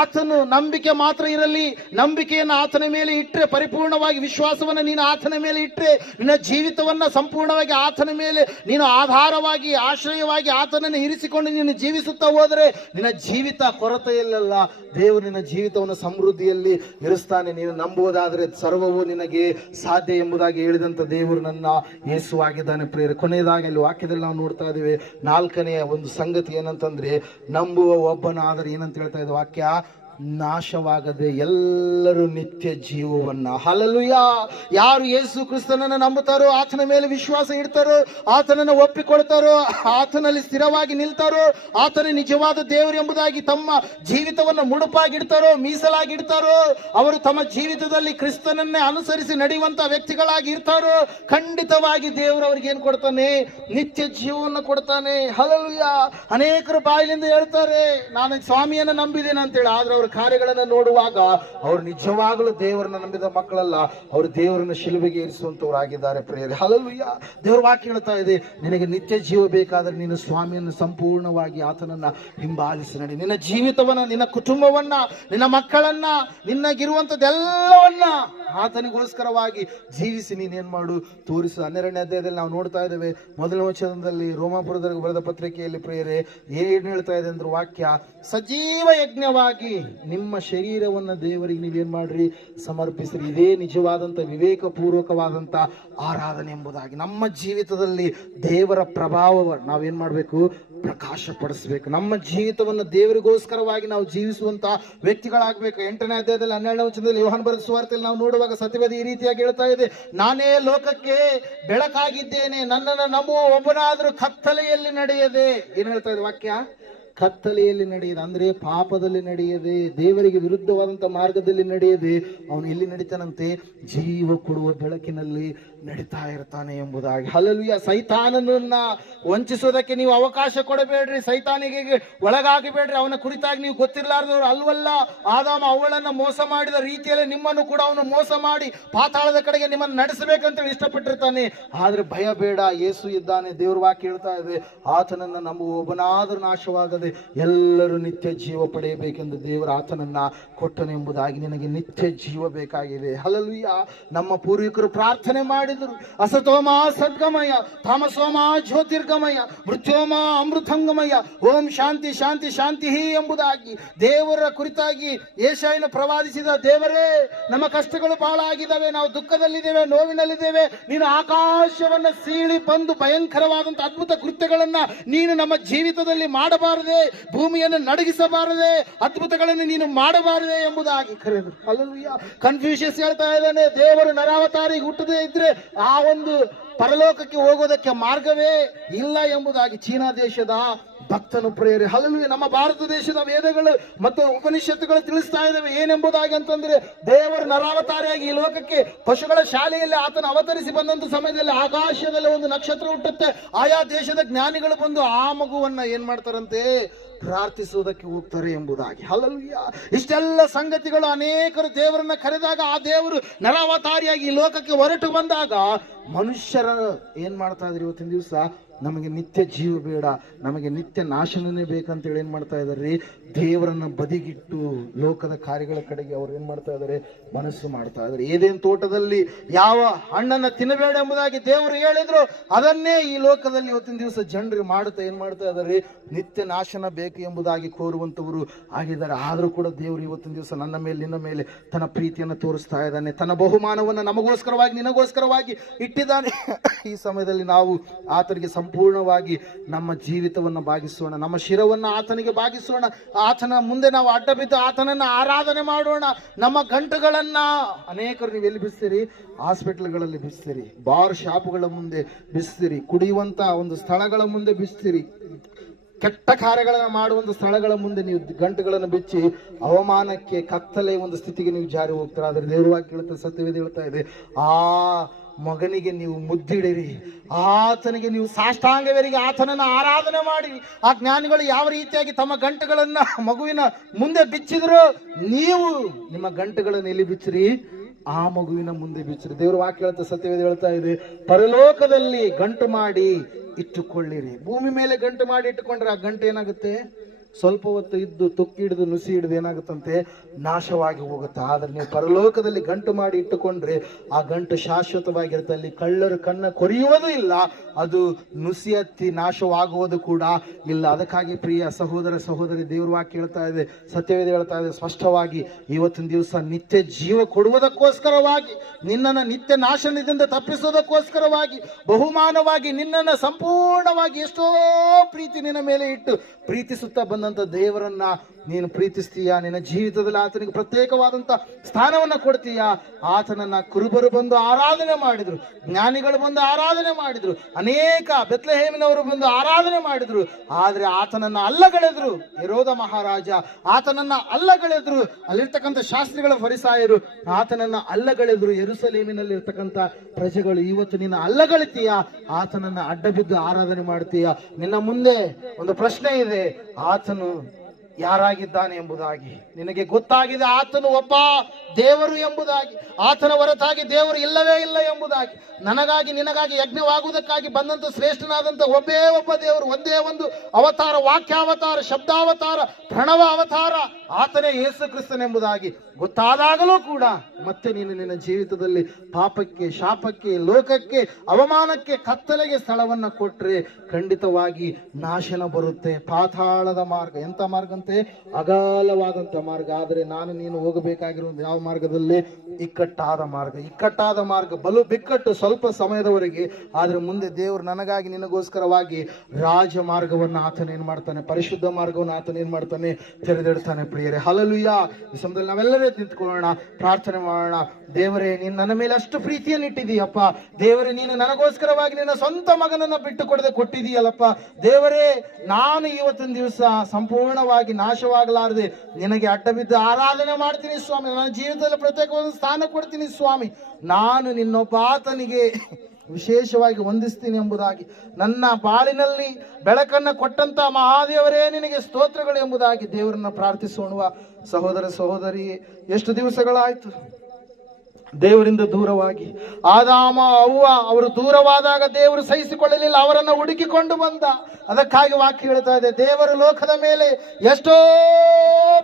ಆತನು ನಂಬಿಕೆ ಮಾತ್ರ ಇರಲಿ, ನಂಬಿಕೆಯನ್ನು ಆತನ ಮೇಲೆ ಇಟ್ಟರೆ, ಪರಿಪೂರ್ಣವಾಗಿ ವಿಶ್ವಾಸವನ್ನು ನೀನು ಆತನ ಮೇಲೆ ಇಟ್ಟರೆ, ನಿನ್ನ ಜೀವಿತವನ್ನ ಸಂಪೂರ್ಣವಾಗಿ ಆತನ ಮೇಲೆ ನೀನು ಆಧಾರವಾಗಿ ಆಶ್ರಯವಾಗಿ ಆತನನ್ನು ಇರಿಸಿಕೊಂಡು ನೀನು ಜೀವಿಸುತ್ತಾ ಹೋದರೆ ನಿನ್ನ ಜೀವಿತ ಕೊರತೆಯಲ್ಲ, ದೇವರು ನಿನ್ನ ಜೀವಿತವನ್ನು ಸಮೃದ್ಧಿಯಲ್ಲಿ ಇರಿಸ್ತಾನೆ. ನೀನು ನಂಬುವುದಾದರೆ ಸರ್ವವು ನಿನಗೆ ಸಾಧ್ಯ ಎಂಬುದಾಗಿ ಹೇಳಿದಂತ ದೇವರು ನನ್ನ ಯೇಸುವಾಗಿದ್ದಾನೆ. ಪ್ರೇರೆ, ಕೊನೆಯದಾಗಿ ಅಲ್ಲಿ ವಾಕ್ಯದಲ್ಲಿ ನಾವು ನೋಡ್ತಾ ಇದ್ದೇವೆ 4ನೆಯ ಒಂದು ಸಂಗತಿ ಏನಂತಂದ್ರೆ, ನಂಬುವ ಒಬ್ಬನಾದರೆ ಏನಂತ ಹೇಳ್ತಾ ಇದೆ ವಾಕ್ಯ, ನಾಶವಾಗದೆ ಎಲ್ಲರೂ ನಿತ್ಯ ಜೀವವನ್ನ. ಹಲ್ಲೆಲೂಯಾ. ಯಾರು ಯೇಸು ಕ್ರಿಸ್ತನನ್ನ ನಂಬುತ್ತಾರೋ, ಆತನ ಮೇಲೆ ವಿಶ್ವಾಸ ಇಡ್ತಾರೋ, ಆತನನ್ನು ಒಪ್ಪಿಕೊಳ್ತಾರೋ, ಆತನಲ್ಲಿ ಸ್ಥಿರವಾಗಿ ನಿಲ್ತಾರೋ, ಆತನ ನಿಜವಾದ ದೇವರು ಎಂಬುದಾಗಿ ತಮ್ಮ ಜೀವಿತವನ್ನು ಮುಡುಪಾಗಿಡ್ತಾರೋ, ಮೀಸಲಾಗಿಡ್ತಾರೋ, ಅವರು ತಮ್ಮ ಜೀವಿತದಲ್ಲಿ ಕ್ರಿಸ್ತನನ್ನೇ ಅನುಸರಿಸಿ ನಡೆಯುವಂತ ವ್ಯಕ್ತಿಗಳಾಗಿ ಇರ್ತಾರೋ, ಖಂಡಿತವಾಗಿ ದೇವರು ಅವ್ರಿಗೆ ಏನ್ ಕೊಡ್ತಾನೆ, ನಿತ್ಯ ಜೀವವನ್ನು ಕೊಡ್ತಾನೆ. ಹಲ್ಲೆಲೂಯಾ. ಅನೇಕರು ಬಾಯಿಲಿಂದ ಹೇಳ್ತಾರೆ, ನಾನು ಸ್ವಾಮಿಯನ್ನ ನಂಬಿದ್ದೇನೆ ಅಂತೇಳಿ, ಆದ್ರೆ ಅವ್ರ ಕಾರ್ಯಗಳನ್ನು ನೋಡುವಾಗ ಅವರು ನಿಜವಾಗಲೂ ದೇವರನ್ನ ನಂಬಿದ ಮಕ್ಕಳಲ್ಲ, ಅವರು ದೇವರನ್ನ ಶಿಲುಬೆಗೆ ಏರಿಸುವಂತವರಾಗಿದ್ದಾರೆ. ಪ್ರೇರೆ, ಹಲ್ಲೆಲೂಯಾ. ದೇವರ ವಾಕ್ಯ ಹೇಳ್ತಾ ಇದೆ, ನಿನಗೆ ನಿತ್ಯ ಜೀವ ಬೇಕಾದ್ರೆ ನೀನು ಸ್ವಾಮಿಯನ್ನು ಸಂಪೂರ್ಣವಾಗಿ ಆತನನ್ನ ಹಿಂಬಾಲಿಸಿ ನಡಿ. ನಿನ್ನ ಜೀವಿತವನ್ನ, ನಿನ್ನ ಕುಟುಂಬವನ್ನ, ನಿನ್ನ ಮಕ್ಕಳನ್ನ, ನಿನ್ನಗಿರುವಂತದ್ದೆಲ್ಲವನ್ನ ಆತನಿಗೋಸ್ಕರವಾಗಿ ಜೀವಿಸಿ ನೀನೇನ್ ಮಾಡು, ತೋರಿಸು. 12ನೇ ಅಧ್ಯಾಯದಲ್ಲಿ ನಾವು ನೋಡ್ತಾ ಇದ್ದೇವೆ, 1ನೇ ವಚನದಲ್ಲಿ ರೋಮಾಪುರದವರಿಗೆ ಬರೆದ ಪತ್ರಿಕೆಯಲ್ಲಿ ಪ್ರೇರೆ ಏನ್ ಹೇಳ್ತಾ ಇದೆ ಅಂದ್ರೆ ವಾಕ್ಯ, ಸಜೀವ ಯಜ್ಞವಾಗಿ ನಿಮ್ಮ ಶರೀರವನ್ನ ದೇವರಿಗೆ ನೀವೇನ್ ಮಾಡ್ರಿ, ಸಮರ್ಪಿಸ್ರಿ. ಇದೇ ನಿಜವಾದಂತ ವಿವೇಕಪೂರ್ವಕವಾದಂತ ಆರಾಧನೆ ಎಂಬುದಾಗಿ. ನಮ್ಮ ಜೀವಿತದಲ್ಲಿ ದೇವರ ಪ್ರಭಾವ ನಾವೇನ್ ಮಾಡ್ಬೇಕು, ಪ್ರಕಾಶ ಪಡಿಸ್ಬೇಕು. ನಮ್ಮ ಜೀವಿತವನ್ನು ದೇವರಿಗೋಸ್ಕರವಾಗಿ ನಾವು ಜೀವಿಸುವಂತ ವ್ಯಕ್ತಿಗಳಾಗಬೇಕು. 8ನೇ ಅಧ್ಯಾಯದಲ್ಲಿ 12ನೇ ವಚನದಲ್ಲಿ ಯೋಹಾನ ಬರೆದ ಸುವಾರ್ತೆಯಲ್ಲಿ ನಾವು ನೋಡುವಾಗ ಸತ್ಯವೇದ ಈ ರೀತಿಯಾಗಿ ಹೇಳ್ತಾ ಇದೆ, ನಾನೇ ಲೋಕಕ್ಕೆ ಬೆಳಕಾಗಿದ್ದೇನೆ, ನನ್ನನ್ನು ನಂಬುವ ಒಬ್ಬನಾದ್ರೂ ಕತ್ತಲೆಯಲ್ಲಿ ನಡೆಯದೆ. ಏನ್ ಹೇಳ್ತಾ ಇದೆ ವಾಕ್ಯ, ಕತ್ತಲೆಯಲ್ಲಿ ನಡೆಯದೆ ಅಂದ್ರೆ ಪಾಪದಲ್ಲಿ ನಡೆಯದೆ, ದೇವರಿಗೆ ವಿರುದ್ಧವಾದಂತ ಮಾರ್ಗದಲ್ಲಿ ನಡೆಯದೆ ಅವನು ಎಲ್ಲಿ ನಡೀತಾನಂತೆ, ಜೀವ ಕೊಡುವ ಬೆಳಕಿನಲ್ಲಿ ನಡೀತಾ ಇರ್ತಾನೆ ಎಂಬುದಾಗಿ. ಹಲ್ಲೆಲೂಯಾ. ಸೈತಾನನನ್ನ ವಂಚಿಸೋದಕ್ಕೆ ನೀವು ಅವಕಾಶ ಕೊಡಬೇಡ್ರಿ, ಸೈತಾನಿಗೆ ಒಳಗಾಗಬೇಡ್ರಿ. ಅವನ ಕುರಿತಾಗಿ ನೀವು ಗೊತ್ತಿರಲಾರ್ದವ್ರು ಅಲ್ವಲ್ಲ. ಆದಾಮ ಅವಳನ್ನ ಮೋಸ ಮಾಡಿದ ರೀತಿಯಲ್ಲಿ ನಿಮ್ಮನ್ನು ಕೂಡ ಅವನು ಮೋಸ ಮಾಡಿ ಪಾತಾಳದ ಕಡೆಗೆ ನಿಮ್ಮನ್ನು ನಡೆಸಬೇಕಂತ ಇಷ್ಟಪಟ್ಟಿರ್ತಾನೆ. ಆದ್ರೆ ಭಯ ಬೇಡ, ಯೇಸು ಇದ್ದಾನೆ. ದೇವ್ರ ವಾಕ್ಯ ಹೇಳ್ತಾ ಇದೆ, ಆತನನ್ನ ನಂಬುವ ಒಬ್ಬನಾದ್ರೂ ನಾಶವಾಗದೆ ಎಲ್ಲರೂ ನಿತ್ಯ ಜೀವ ಪಡೆಯಬೇಕೆಂದು ದೇವರು ಆತನನ್ನ ಕೊಟ್ಟನು ಎಂಬುದಾಗಿ. ನಿನಗೆ ನಿತ್ಯ ಜೀವ ಬೇಕಾಗಿದೆ. ಹಲ್ಲೆಲೂಯಾ. ನಮ್ಮ ಪೂರ್ವಿಕರು ಪ್ರಾರ್ಥನೆ ಮಾಡಿದರು, ಅಸತೋಮ ಸದ್ಗಮಯ, ತಾಮಸೋಮ ಜ್ಯೋತಿರ್ಗಮಯ, ಮೃತ್ಯೋಮ ಅಮೃತಂಗಮಯ, ಓಂ ಶಾಂತಿ ಶಾಂತಿ ಶಾಂತಿ ಎಂಬುದಾಗಿ ದೇವರ ಕುರಿತಾಗಿ ಯೆಶಾಯನು ಪ್ರವಾದಿಸಿದ, ದೇವರೇ ನಮ್ಮ ಕಷ್ಟಗಳು ಬಹಳ ಆಗಿದ್ದಾವೆ, ನಾವು ದುಃಖದಲ್ಲಿದ್ದೇವೆ, ನೋವಿನಲ್ಲಿದ್ದೇವೆ, ನೀನು ಆಕಾಶವನ್ನ ಸೀಳಿ ಬಂದು ಭಯಂಕರವಾದಂತ ಅದ್ಭುತ ಕೃತ್ಯಗಳನ್ನ ನೀನು ನಮ್ಮ ಜೀವಿತದಲ್ಲಿ ಮಾಡಬಾರದೆ, ಭೂಮಿಯನ್ನು ನಡಗಿಸಬಾರದೆ, ಅದ್ಭುತಗಳನ್ನು ನೀನು ಮಾಡಬಾರದೆ ಎಂಬುದಾಗಿ ಕರೆದರು. ಹಲ್ಲೆಲೂಯಾ. ಕನ್ಫ್ಯೂಷನ್ಸ್ ಹೇಳ್ತಾ ಇದ್ದಾನೆ, ದೇವರು ನರಾವತಾರಿಗೆ ಹುಟ್ಟದೇ ಇದ್ರೆ ಆ ಒಂದು ಪರಲೋಕಕ್ಕೆ ಹೋಗೋದಕ್ಕೆ ಮಾರ್ಗವೇ ಇಲ್ಲ ಎಂಬುದಾಗಿ ಚೀನಾ ದೇಶದ ಭಕ್ತನು ಪ್ರೇರೆ. ಹಲ್ಲೆಲೂಯಾ. ನಮ್ಮ ಭಾರತ ದೇಶದ ವೇದಗಳು ಮತ್ತು ಉಪನಿಷತ್ತುಗಳು ತಿಳಿಸ್ತಾ ಇದ್ದಾವೆ ಏನೆಂಬುದಾಗಿ ಅಂತಂದ್ರೆ, ದೇವರು ನರಾವತಾರಿಯಾಗಿ ಈ ಲೋಕಕ್ಕೆ ಪಶುಗಳ ಶಾಲೆಯಲ್ಲಿ ಆತನ ಅವತರಿಸಿ ಬಂದಂತ ಸಮಯದಲ್ಲಿ ಆಕಾಶದಲ್ಲಿ ಒಂದು ನಕ್ಷತ್ರ ಹುಟ್ಟುತ್ತೆ. ಆಯಾ ದೇಶದ ಜ್ಞಾನಿಗಳು ಬಂದು ಆ ಮಗುವನ್ನ ಏನ್ ಮಾಡ್ತಾರಂತೆ, ಪ್ರಾರ್ಥಿಸುವುದಕ್ಕೆ ಹೋಗ್ತಾರೆ ಎಂಬುದಾಗಿ. ಹಲ್ಲೆಲೂಯಾ. ಇಷ್ಟೆಲ್ಲ ಸಂಗತಿಗಳು ಅನೇಕರು ದೇವರನ್ನ ಕರೆದಾಗ, ಆ ದೇವರು ನರಾವತಾರಿಯಾಗಿ ಈ ಲೋಕಕ್ಕೆ ಹೊರಟು ಬಂದಾಗ ಮನುಷ್ಯರ ಏನ್ ಮಾಡ್ತಾ ಇದ್ರು, ಇವತ್ತಿನ ದಿವಸ ನಮಗೆ ನಿತ್ಯ ಜೀವ ಬೇಡ, ನಮಗೆ ನಿತ್ಯ ನಾಶನನೇ ಬೇಕಂತೇಳಿ ಏನ್ ಮಾಡ್ತಾ ಇದಾರೆ, ದೇವರನ್ನ ಬದಿಗಿಟ್ಟು ಲೋಕದ ಕಾರ್ಯಗಳ ಕಡೆಗೆ ಅವ್ರು ಏನ್ ಮಾಡ್ತಾ ಇದಾರೆ, ಮನಸ್ಸು ಮಾಡ್ತಾ ಇದಾರೆ. ಏದೇನ್ ತೋಟದಲ್ಲಿ ಯಾವ ಹಣ್ಣನ್ನ ತಿನ್ನಬೇಡ ಎಂಬುದಾಗಿ ದೇವರು ಹೇಳಿದ್ರು, ಅದನ್ನೇ ಈ ಲೋಕದಲ್ಲಿ ಇವತ್ತಿನ ದಿವಸ ಜನರು ಮಾಡುತ್ತಾ ಏನ್ ಮಾಡ್ತಾ ಇದಾರೆ, ನಿತ್ಯ ನಾಶನ ಬೇಕು ಎಂಬುದಾಗಿ ಕೋರುವಂತವರು ಆಗಿದ್ದಾರೆ. ಆದ್ರೂ ಕೂಡ ದೇವರು ಇವತ್ತಿನ ದಿವಸ ನನ್ನ ಮೇಲೆ, ನಿನ್ನ ಮೇಲೆ ತನ್ನ ಪ್ರೀತಿಯನ್ನು ತೋರಿಸ್ತಾ ಇದ್ದಾನೆ. ತನ್ನ ಬಹುಮಾನವನ್ನ ನಮಗೋಸ್ಕರವಾಗಿ, ನಿನಗೋಸ್ಕರವಾಗಿ ಇಟ್ಟಿದ್ದಾನೆ. ಈ ಸಮಯದಲ್ಲಿ ನಾವು ಆತನಿಗೆ ಸಂಪೂರ್ಣವಾಗಿ ನಮ್ಮ ಜೀವಿತವನ್ನು ಭಾಗಿಸೋಣ, ನಮ್ಮ ಶಿರವನ್ನ ಆತನಿಗೆ ಭಾಗಿಸೋಣ. ಆತನ ಮುಂದೆ ನಾವು ಅಡ್ಡ ಬಿದ್ದು ಆತನನ್ನ ಆರಾಧನೆ ಮಾಡೋಣ. ನಮ್ಮ ಗಂಟುಗಳನ್ನ ಅನೇಕರು ನೀವು ಎಲ್ಲಿ ಬಿಸ್ತೀರಿ, ಹಾಸ್ಪಿಟಲ್ಗಳಲ್ಲಿ ಬಿಸ್ತೀರಿ, ಬಾರ್ ಶಾಪ್ಗಳ ಮುಂದೆ ಬಿಸ್ತೀರಿ, ಕುಡಿಯುವಂತ ಒಂದು ಸ್ಥಳಗಳ ಮುಂದೆ ಬಿಸ್ತೀರಿ. ಕೆಟ್ಟ ಕಾರ್ಯಗಳನ್ನು ಮಾಡುವಂತ ಸ್ಥಳಗಳ ಮುಂದೆ ನೀವು ಗಂಟುಗಳನ್ನು ಬಿಚ್ಚಿ ಅವಮಾನಕ್ಕೆ ಕತ್ತಲೆ ಒಂದು ಸ್ಥಿತಿಗೆ ನೀವು ಜಾರಿ ಹೋಗ್ತೀರ. ಆದ್ರೆ ದೇವರು ವಾಕ್ಯ ಹೇಳ್ತಾ, ಸತ್ಯವೇದ ಹೇಳ್ತಾ ಇದೆ, ಆ ಮಗನಿಗೆ ನೀವು ಮುದ್ದಿಡಿರಿ, ಆತನಿಗೆ ನೀವು ಸಾಷ್ಟಾಂಗವರಿಗೆ ಆತನನ್ನು ಆರಾಧನೆ ಮಾಡಿ. ಆ ಜ್ಞಾನಿಗಳು ಯಾವ ರೀತಿಯಾಗಿ ತಮ್ಮ ಗಂಟುಗಳನ್ನ ಮಗುವಿನ ಮುಂದೆ ಬಿಚ್ಚಿದ್ರು, ನೀವು ನಿಮ್ಮ ಗಂಟುಗಳನ್ನು ಎಲ್ಲಿ ಬಿಚ್ಚಿರಿ? ಆ ಮಗುವಿನ ಮುಂದೆ ಬಿಚ್ಚಿರಿ. ದೇವರು ವಾಕ್ಯ ಹೇಳ್ತಾ, ಸತ್ಯವೇದ ಹೇಳ್ತಾ ಇದೆ, ಪರಲೋಕದಲ್ಲಿ ಗಂಟು ಮಾಡಿ ಇಟ್ಟುಕೊಳ್ಳಿರಿ. ಭೂಮಿ ಮೇಲೆ ಗಂಟು ಮಾಡಿ ಇಟ್ಟುಕೊಂಡ್ರೆ ಆ ಗಂಟು ಏನಾಗುತ್ತೆ? ಸ್ವಲ್ಪ ಹೊತ್ತು ಇದ್ದು ತುಕ್ಕಿ ಹಿಡಿದು ನುಸಿ ಹಿಡಿದು ಏನಾಗುತ್ತಂತೆ? ನಾಶವಾಗಿ ಹೋಗುತ್ತೆ. ಆದ್ರೆ ನೀವು ಪರಲೋಕದಲ್ಲಿ ಗಂಟು ಮಾಡಿ ಇಟ್ಟುಕೊಂಡ್ರೆ ಆ ಗಂಟು ಶಾಶ್ವತವಾಗಿರುತ್ತೆ. ಅಲ್ಲಿ ಕಳ್ಳರು ಕಣ್ಣ ಕೊರೆಯುವುದೂ ಇಲ್ಲ, ಅದು ನುಸಿ ಹತ್ತಿ ನಾಶವಾಗುವುದು ಕೂಡ ಇಲ್ಲ. ಅದಕ್ಕಾಗಿ ಪ್ರಿಯ ಸಹೋದರ ಸಹೋದರಿ, ದೇವ್ರ ವಾಕ್ಯ ಹೇಳ್ತಾ ಇದೆ, ಸತ್ಯವೇದ ಹೇಳ್ತಾ ಇದೆ ಸ್ಪಷ್ಟವಾಗಿ, ಇವತ್ತಿನ ದಿವಸ ನಿತ್ಯ ಜೀವ ಕೊಡುವುದಕ್ಕೋಸ್ಕರವಾಗಿ, ನಿನ್ನನ್ನು ನಿತ್ಯ ನಾಶನದಿಂದ ತಪ್ಪಿಸೋದಕ್ಕೋಸ್ಕರವಾಗಿ, ಬಹುಮಾನವಾಗಿ ನಿನ್ನನ್ನು ಸಂಪೂರ್ಣವಾಗಿ ಎಷ್ಟೋ ಪ್ರೀತಿ ನಿನ್ನ ಮೇಲೆ ಇಟ್ಟು ಪ್ರೀತಿಸುತ್ತಾ ಬಂದಂತ ದೇವರನ್ನ ನೀನು ಪ್ರೀತಿಸ್ತೀಯಾ? ನಿನ್ನ ಜೀವಿತದಲ್ಲಿ ಆತನಿಗೆ ಪ್ರತ್ಯೇಕವಾದಂತ ಸ್ಥಾನವನ್ನ ಕೊಡ್ತೀಯಾ? ಆತನನ್ನ ಕುರುಬರು ಬಂದು ಆರಾಧನೆ ಮಾಡಿದ್ರು, ಜ್ಞಾನಿಗಳು ಬಂದು ಆರಾಧನೆ ಮಾಡಿದ್ರು, ಅನೇಕ ಬೆತ್ಲೆಹೇಮಿನವರು ಬಂದು ಆರಾಧನೆ ಮಾಡಿದ್ರು. ಆದ್ರೆ ಆತನನ್ನ ಅಲ್ಲಗಳೆದ್ರು ಹೆರೋದ ಮಹಾರಾಜ, ಆತನನ್ನ ಅಲ್ಲಗಳೆದ್ರು ಅಲ್ಲಿರ್ತಕ್ಕಂಥ ಶಾಸ್ತ್ರಿಗಳ ಫರಿಸಾಯರು, ಆತನನ್ನ ಅಲ್ಲಗಳೆದ್ರು ಯೆರೂಸಲೇಮಿನಲ್ಲಿ ಇರ್ತಕ್ಕಂಥ ಪ್ರಜೆಗಳು. ಇವತ್ತು ನಿನ್ನ ಅಲ್ಲಗಳಿತೀಯಾ? ಆತನನ್ನ ಅಡ್ಡ ಬಿದ್ದು ಆರಾಧನೆ ಮಾಡ್ತೀಯಾ? ನಿನ್ನ ಮುಂದೆ ಒಂದು ಪ್ರಶ್ನೆ ಇದೆ, ಆತನು ಯಾರಾಗಿದ್ದಾನೆ ಎಂಬುದಾಗಿ ನಿನಗೆ ಗೊತ್ತಾಗಿದೆ. ಆತನು ಒಬ್ಬ ದೇವರು ಎಂಬುದಾಗಿ, ಆತನ ಹೊರತಾಗಿ ದೇವರು ಇಲ್ಲವೇ ಇಲ್ಲ ಎಂಬುದಾಗಿ, ನನಗಾಗಿ ನಿನಗಾಗಿ ಯಜ್ಞವಾಗುವುದಕ್ಕಾಗಿ ಬಂದಂತ ಶ್ರೇಷ್ಠನಾದಂತ ಒಬ್ಬೇ ಒಬ್ಬ ದೇವರು, ಒಂದೇ ಒಂದು ಅವತಾರ, ವಾಕ್ಯಾವತಾರ, ಶಬ್ದಾವತಾರ, ಪ್ರಣವ ಅವತಾರ, ಆತನೇ ಯೇಸು ಕ್ರಿಸ್ತನೆಂಬುದಾಗಿ ಗೊತ್ತಾದಾಗಲೂ ಕೂಡ ಮತ್ತೆ ನೀನು ನಿನ್ನ ಜೀವಿತದಲ್ಲಿ ಪಾಪಕ್ಕೆ, ಶಾಪಕ್ಕೆ, ಲೋಕಕ್ಕೆ, ಅವಮಾನಕ್ಕೆ, ಕತ್ತಲೆಗೆ ಸ್ಥಳವನ್ನ ಕೊಟ್ರೆ ಖಂಡಿತವಾಗಿ ನಾಶನ ಬರುತ್ತೆ. ಪಾತಾಳದ ಮಾರ್ಗ, ಎಂತ ಮಾರ್ಗ ಅಂತೆ? ಅಗಾಲವಾದಂತ ಮಾರ್ಗ. ಆದರೆ ನಾನು ನೀನು ಹೋಗಬೇಕಾಗಿರುವುದು ಯಾವ ಮಾರ್ಗದಲ್ಲಿ? ಇಕ್ಕಟ್ಟಾದ ಮಾರ್ಗ. ಇಕ್ಕಟ್ಟಾದ ಮಾರ್ಗ ಬಲು ಬಿಕ್ಕಟ್ಟು ಸ್ವಲ್ಪ ಸಮಯದವರೆಗೆ, ಆದ್ರೆ ಮುಂದೆ ದೇವರು ನನಗಾಗಿ ನಿನಗೋಸ್ಕರವಾಗಿ ರಾಜ ಮಾರ್ಗವನ್ನು ಆತನೇನ್ ಮಾಡ್ತಾನೆ, ಪರಿಶುದ್ಧ ಮಾರ್ಗವನ್ನು ಆತನೇನ್ ಮಾಡ್ತಾನೆ, ತೆರೆದಿಡ್ತಾನೆ. ಪ್ರಿಯರೇ, ಹಲ್ಲೆಲೂಯಾ. ಈ ಸಮಯದಲ್ಲಿ ನಾವೆಲ್ಲರೂ ನಿಂತ್ಕೊಳ್ಳೋಣ, ಪ್ರಾರ್ಥನೆ ಮಾಡೋಣ. ದೇವರೇ, ನೀನು ನನ್ನ ಮೇಲೆ ಅಷ್ಟು ಪ್ರೀತಿಯನ್ನು ಇಟ್ಟಿದೀಯಪ್ಪ. ದೇವರೇ, ನೀನು ನನಗೋಸ್ಕರವಾಗಿ ನಿನ್ನ ಸ್ವಂತ ಮಗನನ್ನ ಬಿಟ್ಟು ಕೊಡದೆ ಕೊಟ್ಟಿದೀಯಲ್ಲಪ್ಪ. ದೇವರೇ, ನಾನು ಇವತ್ತಿನ ದಿವಸ ಸಂಪೂರ್ಣವಾಗಿ ನಾಶವಾಗಲಾರದೆ ನಿನಗೆ ಅಡ್ಡ ಬಿದ್ದು ಆರಾಧನೆ ಮಾಡ್ತೀನಿ ಸ್ವಾಮಿ. ನನ್ನ ಜೀವಿತದಲ್ಲಿ ಪ್ರತ್ಯೇಕವಾದ ಸ್ಥಾನ ಕೊಡ್ತೀನಿ ಸ್ವಾಮಿ. ನಾನು ನಿನ್ನೊಬ್ಬ ಆತನಿಗೆ ವಿಶೇಷವಾಗಿ ವಂದಿಸ್ತೀನಿ ಎಂಬುದಾಗಿ, ನನ್ನ ಬಾಳಿನಲ್ಲಿ ಬೆಳಕನ್ನು ಕೊಟ್ಟಂತ ಮಹಾದೇವರೇ ನಿನಗೆ ಸ್ತೋತ್ರಗಳು ಎಂಬುದಾಗಿ ದೇವರನ್ನ ಪ್ರಾರ್ಥಿಸೋಣ. ಸಹೋದರ ಸಹೋದರಿ, ಎಷ್ಟು ದಿವಸಗಳಾಯ್ತು ದೇವರಿಂದ ದೂರವಾಗಿ. ಆದಾಮ ಅವ್ವ ಅವರು ದೂರವಾದಾಗ ದೇವರು ಸಹಿಸಿಕೊಳ್ಳಲಿಲ್ಲ, ಅವರನ್ನು ಹುಡುಕಿಕೊಂಡು ಬಂದ. ಅದಕ್ಕಾಗಿ ವಾಕ್ಯ ಹೇಳ್ತಾ ಇದೆ, ದೇವರು ಲೋಕದ ಮೇಲೆ ಎಷ್ಟೋ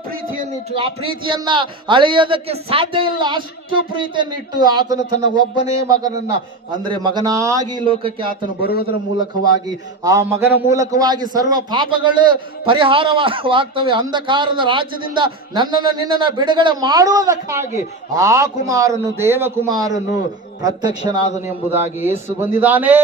ಪ್ರೀತಿಯನ್ನಿಟ್ಟು, ಆ ಪ್ರೀತಿಯನ್ನ ಅಳೆಯೋದಕ್ಕೆ ಸಾಧ್ಯ ಇಲ್ಲ, ಅಷ್ಟು ಪ್ರೀತಿಯನ್ನಿಟ್ಟು ಆತನು ತನ್ನ ಒಬ್ಬನೇ ಮಗನನ್ನ, ಅಂದ್ರೆ ಮಗನಾಗಿ ಲೋಕಕ್ಕೆ ಆತನು ಬರುವುದರ ಮೂಲಕವಾಗಿ, ಆ ಮಗನ ಮೂಲಕವಾಗಿ ಸರ್ವ ಪಾಪಗಳು ಪರಿಹಾರವಾಗ್ತವೆ. ಅಂಧಕಾರದ ರಾಜ್ಯದಿಂದ ನನ್ನನ್ನು ನಿನ್ನನ್ನು ಬಿಡುಗಡೆ ಮಾಡುವುದಕ್ಕಾಗಿ ಆ ಕುಮಾರನು, ದೇವಕುಮಾರನು ಪ್ರತ್ಯಕ್ಷನಾದನು ಎಂಬುದಾಗಿ ಯೇಸು ಬಂದಿದ್ದಾನೆ.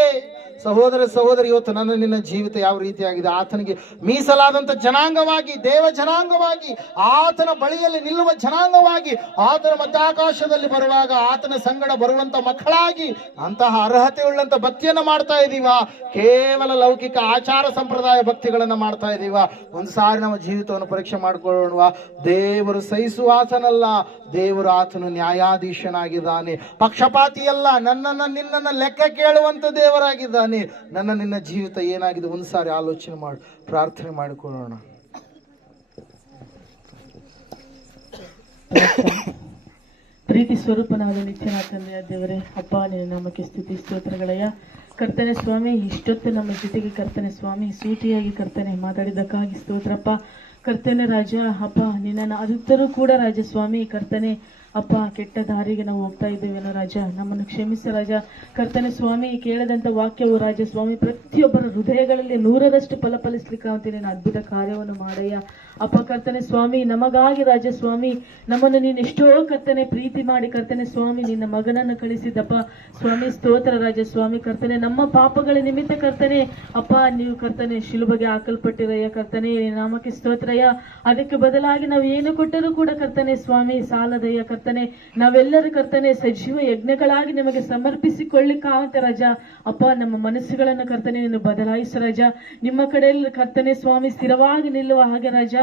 ಸಹೋದರ ಸಹೋದರಿ, ಇವತ್ತು ನನ್ನ ನಿನ್ನ ಜೀವಿತ ಯಾವ ರೀತಿಯಾಗಿದೆ? ಆತನಿಗೆ ಮೀಸಲಾದಂತ ಜನಾಂಗವಾಗಿ, ದೇವ ಜನಾಂಗವಾಗಿ, ಆತನ ಬಳಿಯಲ್ಲಿ ನಿಲ್ಲುವ ಜನಾಂಗವಾಗಿ, ಆತನ ಮಧ್ಯಾಕಾಶದಲ್ಲಿ ಬರುವಾಗ ಆತನ ಸಂಗಡ ಬರುವಂತ ಮಕ್ಕಳಾಗಿ ಅಂತಹ ಅರ್ಹತೆ ಉಳ್ಳಂತ ಭಕ್ತಿಯನ್ನ ಮಾಡ್ತಾ ಇದೀವ? ಕೇವಲ ಲೌಕಿಕ ಆಚಾರ ಸಂಪ್ರದಾಯ ಭಕ್ತಿಗಳನ್ನ ಮಾಡ್ತಾ ಇದೀವ? ಒಂದು ಸಾರಿ ನಮ್ಮ ಜೀವಿತವನ್ನು ಪರೀಕ್ಷೆ ಮಾಡ್ಕೊಳ್ಳೋಣ. ದೇವರು ಸಹಿಸುವ ಆತನಲ್ಲ, ದೇವರು ಆತನು ನ್ಯಾಯಾಧೀಶನಾಗಿದ್ದಾನೆ, ಪಕ್ಷಪಾತಿಯಲ್ಲ, ನನ್ನನ್ನ ನಿನ್ನನ್ನ ಲೆಕ್ಕ ಕೇಳುವಂತ ದೇವರಾಗಿದ್ದಾನೆ. ನನ್ನ ನಿನ್ನ ಜೀವಿತ ಏನಾಗಿದೆ ಒಂದು ಸಾರಿ ಆಲೋಚನೆ ಮಾಡಿ ಪ್ರಾರ್ಥನೆ ಮಾಡಿಕೊಳ್ಳೋಣ. ಪ್ರೀತಿ ಸ್ವರೂಪನಾದ ನಿತ್ಯನಾದ ತಂದೆಯ ದೇವರೇ, ಅಪ್ಪ ನಿನ್ನ ನಾಮಕ್ಕೆ ಸ್ತುತಿ ಸ್ತೋತ್ರಗಳಯ್ಯ. ಕರ್ತನೆ ಸ್ವಾಮಿ, ಇಷ್ಟೊತ್ತು ನಮ್ಮ ಜೊತೆಗೆ ಕರ್ತನೆ ಸ್ವಾಮಿ ಸೂಟಿಯಾಗಿ ಕರ್ತನೆ ಮಾತಾಡಿದ್ದಕ್ಕಾಗಿ ಸ್ತೋತ್ರಪ್ಪ. ಕರ್ತನೆ ರಾಜ, ಅಪ್ಪ ನಿನ್ನನ್ನು ಅದುತ್ತರೂ ಕೂಡ ರಾಜ ಸ್ವಾಮಿ ಕರ್ತನೆ ಅಪ್ಪ ಕೆಟ್ಟ ದಾರಿಗೆ ನಾವು ಹೋಗ್ತಾ ಇದ್ದೇವೇನೋ ರಾಜ, ನಮ್ಮನ್ನು ಕ್ಷಮಿಸ ರಾಜ. ಕರ್ತನೆ ಸ್ವಾಮಿ, ಕೇಳದಂತ ವಾಕ್ಯವು ರಾಜ ಸ್ವಾಮಿ ಪ್ರತಿಯೊಬ್ಬರ ಹೃದಯಗಳಲ್ಲಿ 100ರಷ್ಟು ಫಲಫಲಿಸ್ಲಿಕ್ಕೆ ನೀನು ಅದ್ಭುತ ಕಾರ್ಯವನ್ನು ಮಾಡಯ್ಯ. ಅಪ್ಪ ಕರ್ತನೆ ಸ್ವಾಮಿ, ನಮಗಾಗಿ ರಾಜ ಸ್ವಾಮಿ ನಮ್ಮನ್ನು ನೀನು ಎಷ್ಟೋ ಕರ್ತನೆ ಪ್ರೀತಿ ಮಾಡಿ ಕರ್ತನೆ ಸ್ವಾಮಿ ನಿನ್ನ ಮಗನನ್ನು ಕಳಿಸಿದ್ದಪ್ಪ ಸ್ವಾಮಿ. ಸ್ತೋತ್ರ ರಾಜ ಸ್ವಾಮಿ. ಕರ್ತನೆ ನಮ್ಮ ಪಾಪಗಳ ನಿಮಿತ್ತ ಕರ್ತನೆ ಅಪ್ಪ ನೀವು ಕರ್ತನೆ ಶಿಲುಬೆಗೆ ಹಾಕಲ್ಪಟ್ಟಿರಯ್ಯ. ಕರ್ತನೆ ನಾಮಕ್ಕೆ ಸ್ತೋತ್ರಯ್ಯ. ಅದಕ್ಕೆ ಬದಲಾಗಿ ನಾವು ಏನು ಕೊಟ್ಟರೂ ಕೂಡ ಕರ್ತನೆ ಸ್ವಾಮಿ ಸಾಲದಯ್ಯ. ಕರ್ತನೆ ನಾವೆಲ್ಲರೂ ಕರ್ತನೆ ಸಜೀವ ಯಜ್ಞಗಳಾಗಿ ನಿಮಗೆ ಸಮರ್ಪಿಸಿಕೊಳ್ಳಿಕ್ಕಾಗತ್ತೆ ರಾಜ. ಅಪ್ಪ ನಮ್ಮ ಮನಸ್ಸುಗಳನ್ನು ಕರ್ತನೆ ನೀನು ಬದಲಾಯಿಸು ರಾಜ. ನಿಮ್ಮ ಕಡೆಯಲ್ಲಿ ಕರ್ತನೆ ಸ್ವಾಮಿ ಸ್ಥಿರವಾಗಿ ನಿಲ್ಲುವ ಹಾಗೆ ರಾಜ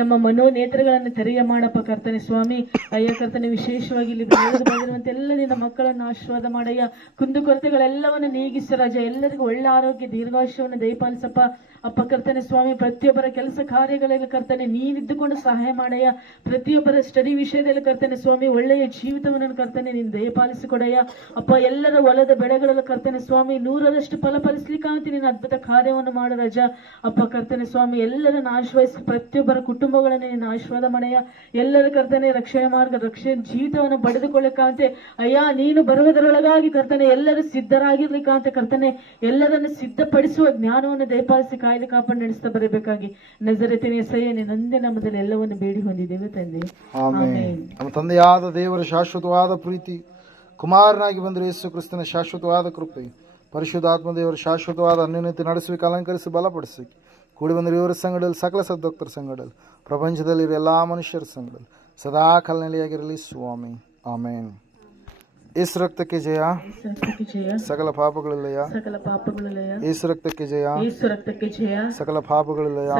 ನಮ್ಮ ಮನೋನೇತ್ರಗಳನ್ನು ತೆರೆಯ ಮಾಡಪ್ಪ ಕರ್ತನೆ ಸ್ವಾಮಿ. ಅಯ್ಯ ಕರ್ತನೆ ವಿಶೇಷವಾಗಿ ಇಲ್ಲಿ ಬಂದಿರುವಂತೆ ಎಲ್ಲ ನಿನ್ನ ಮಕ್ಕಳನ್ನು ಆಶೀರ್ವಾದ ಮಾಡಯ್ಯ. ಕುಂದುಕೊರತೆಗಳೆಲ್ಲವನ್ನು ನೀಗಿಸು ರಾಜ. ಎಲ್ಲರಿಗೂ ಒಳ್ಳೆ ಆರೋಗ್ಯ ದೀರ್ಘಾಯುಷ್ಯವನ್ನು ದಯಪಾಲಿಸಪ್ಪ. ಅಪ್ಪ ಕರ್ತನೆ ಸ್ವಾಮಿ ಪ್ರತಿಯೊಬ್ಬರ ಕೆಲಸ ಕಾರ್ಯಗಳಲ್ಲಿ ಕರ್ತನೆ ನೀವಿದ್ದುಕೊಂಡು ಸಹಾಯ ಮಾಡಯ್ಯ. ಪ್ರತಿಯೊಬ್ಬರ ಸ್ಟಡಿ ವಿಷಯದಲ್ಲಿ ಕರ್ತನೆ ಸ್ವಾಮಿ ಒಳ್ಳೆಯ ಜೀವಿತವನ್ನು ಕರ್ತನೆ ನೀನು ದಯಪಾಲಿಸಿಕೊಡಯ್ಯ. ಅಪ್ಪ ಎಲ್ಲರ ಹೊಲದ ಬೆಳೆಗಳಲ್ಲಿ ಕರ್ತನೆ ಸ್ವಾಮಿ 100ರಷ್ಟು ಫಲಪಡಿಸ್ಲಿಕ್ಕಾಗಿ ನೀನು ಅದ್ಭುತ ಕಾರ್ಯವನ್ನು ಮಾಡು ರಾಜ. ಅಪ್ಪ ಕರ್ತನೆ ಸ್ವಾಮಿ ಎಲ್ಲರನ್ನು ಆಶ್ರಯಿಸಿ ಪ್ರತಿಯೊಬ್ಬರ ಕುಟುಂಬಗಳನ್ನು ನೀನು ಆಶೀರ್ವಾದ ಮಾಡಯ್ಯ. ಎಲ್ಲರ ಕರ್ತನೆ ರಕ್ಷಣೆ ಮಾರ್ಗ ರಕ್ಷಣೆ ಜೀವಿತವನ್ನು ಪಡೆದುಕೊಳ್ಳಿಕ್ಕಾಂತೆ ಅಯ್ಯ ನೀನು ಬರುವುದರೊಳಗಾಗಿ ಕರ್ತನೆ ಎಲ್ಲರೂ ಸಿದ್ಧರಾಗಿರ್ಲಿಕ್ಕಾಂತೆ ಕರ್ತನೆ ಎಲ್ಲರನ್ನು ಸಿದ್ಧಪಡಿಸುವ ಜ್ಞಾನವನ್ನು ದಯಪಾಲಿಸಿ ಕಾಯ್ದೆ ಕಾಪಾಡಿ ನಡೆಸ್ತಾ ಬರಬೇಕಾಗಿ ನಜರೇತಿನ ಯೆಸಯ್ಯ ನಿನ್ನಂದೇ ನಾಮದಲ್ಲಿ ಎಲ್ಲವನ್ನು ಬೇಡಿ ಹೊಂದಿದ್ದೇವೆ ತಂದೆ. ಆಮೆನ್. ನಮ್ಮ ತಂದೆಯಾದ ದೇವರ ಶಾಶ್ವತವಾದ ಪ್ರೀತಿ, ಕುಮಾರನಾಗಿ ಬಂದರೆ ಯೇಸು ಕ್ರಿಸ್ತನ ಶಾಶ್ವತವಾದ ಕೃಪೆ, ಪರಿಶುದ್ಧಾತ್ಮ ದೇವರ ಶಾಶ್ವತವಾದ ಅನ್ಯೋನ್ಯತೆ ನಡೆಸಲಿಕ್ಕೆ ಅಲಂಕರಿಸಿ ಬಲಪಡಿಸಿ ಕೂಡಿ ಬಂದರೆ ಇವರ ಸಂಗಡಲ್ಲಿ ಸಕಲ ಸದ್ಭಕ್ತರ ಸಂಗಡಲ್ಲಿ ಪ್ರಪಂಚದಲ್ಲಿರೋ ಎಲ್ಲ ಮನುಷ್ಯರ ಸಂಗಡಲ್ಲಿ ಸದಾ ಕಲ್ನೆಲೆಯಾಗಿರಲಿ ಸ್ವಾಮಿ. ಆಮೇನ್. ಯೇಸು ರಕ್ತಕ್ಕೆ ಜಯ, ಸಕಲ ಪಾಪಗಳಿಲ್ಲಯ. ಸಕಲ ಪಾಪಗಳಿಲ್ಲಯ. ಯೇಸು ರಕ್ತಕ್ಕೆ ಜಯ, ಯೇಸು ರಕ್ತಕ್ಕೆ ಜಯ, ಸಕಲ ಪಾಪಗಳಿಲ್ಲಯ.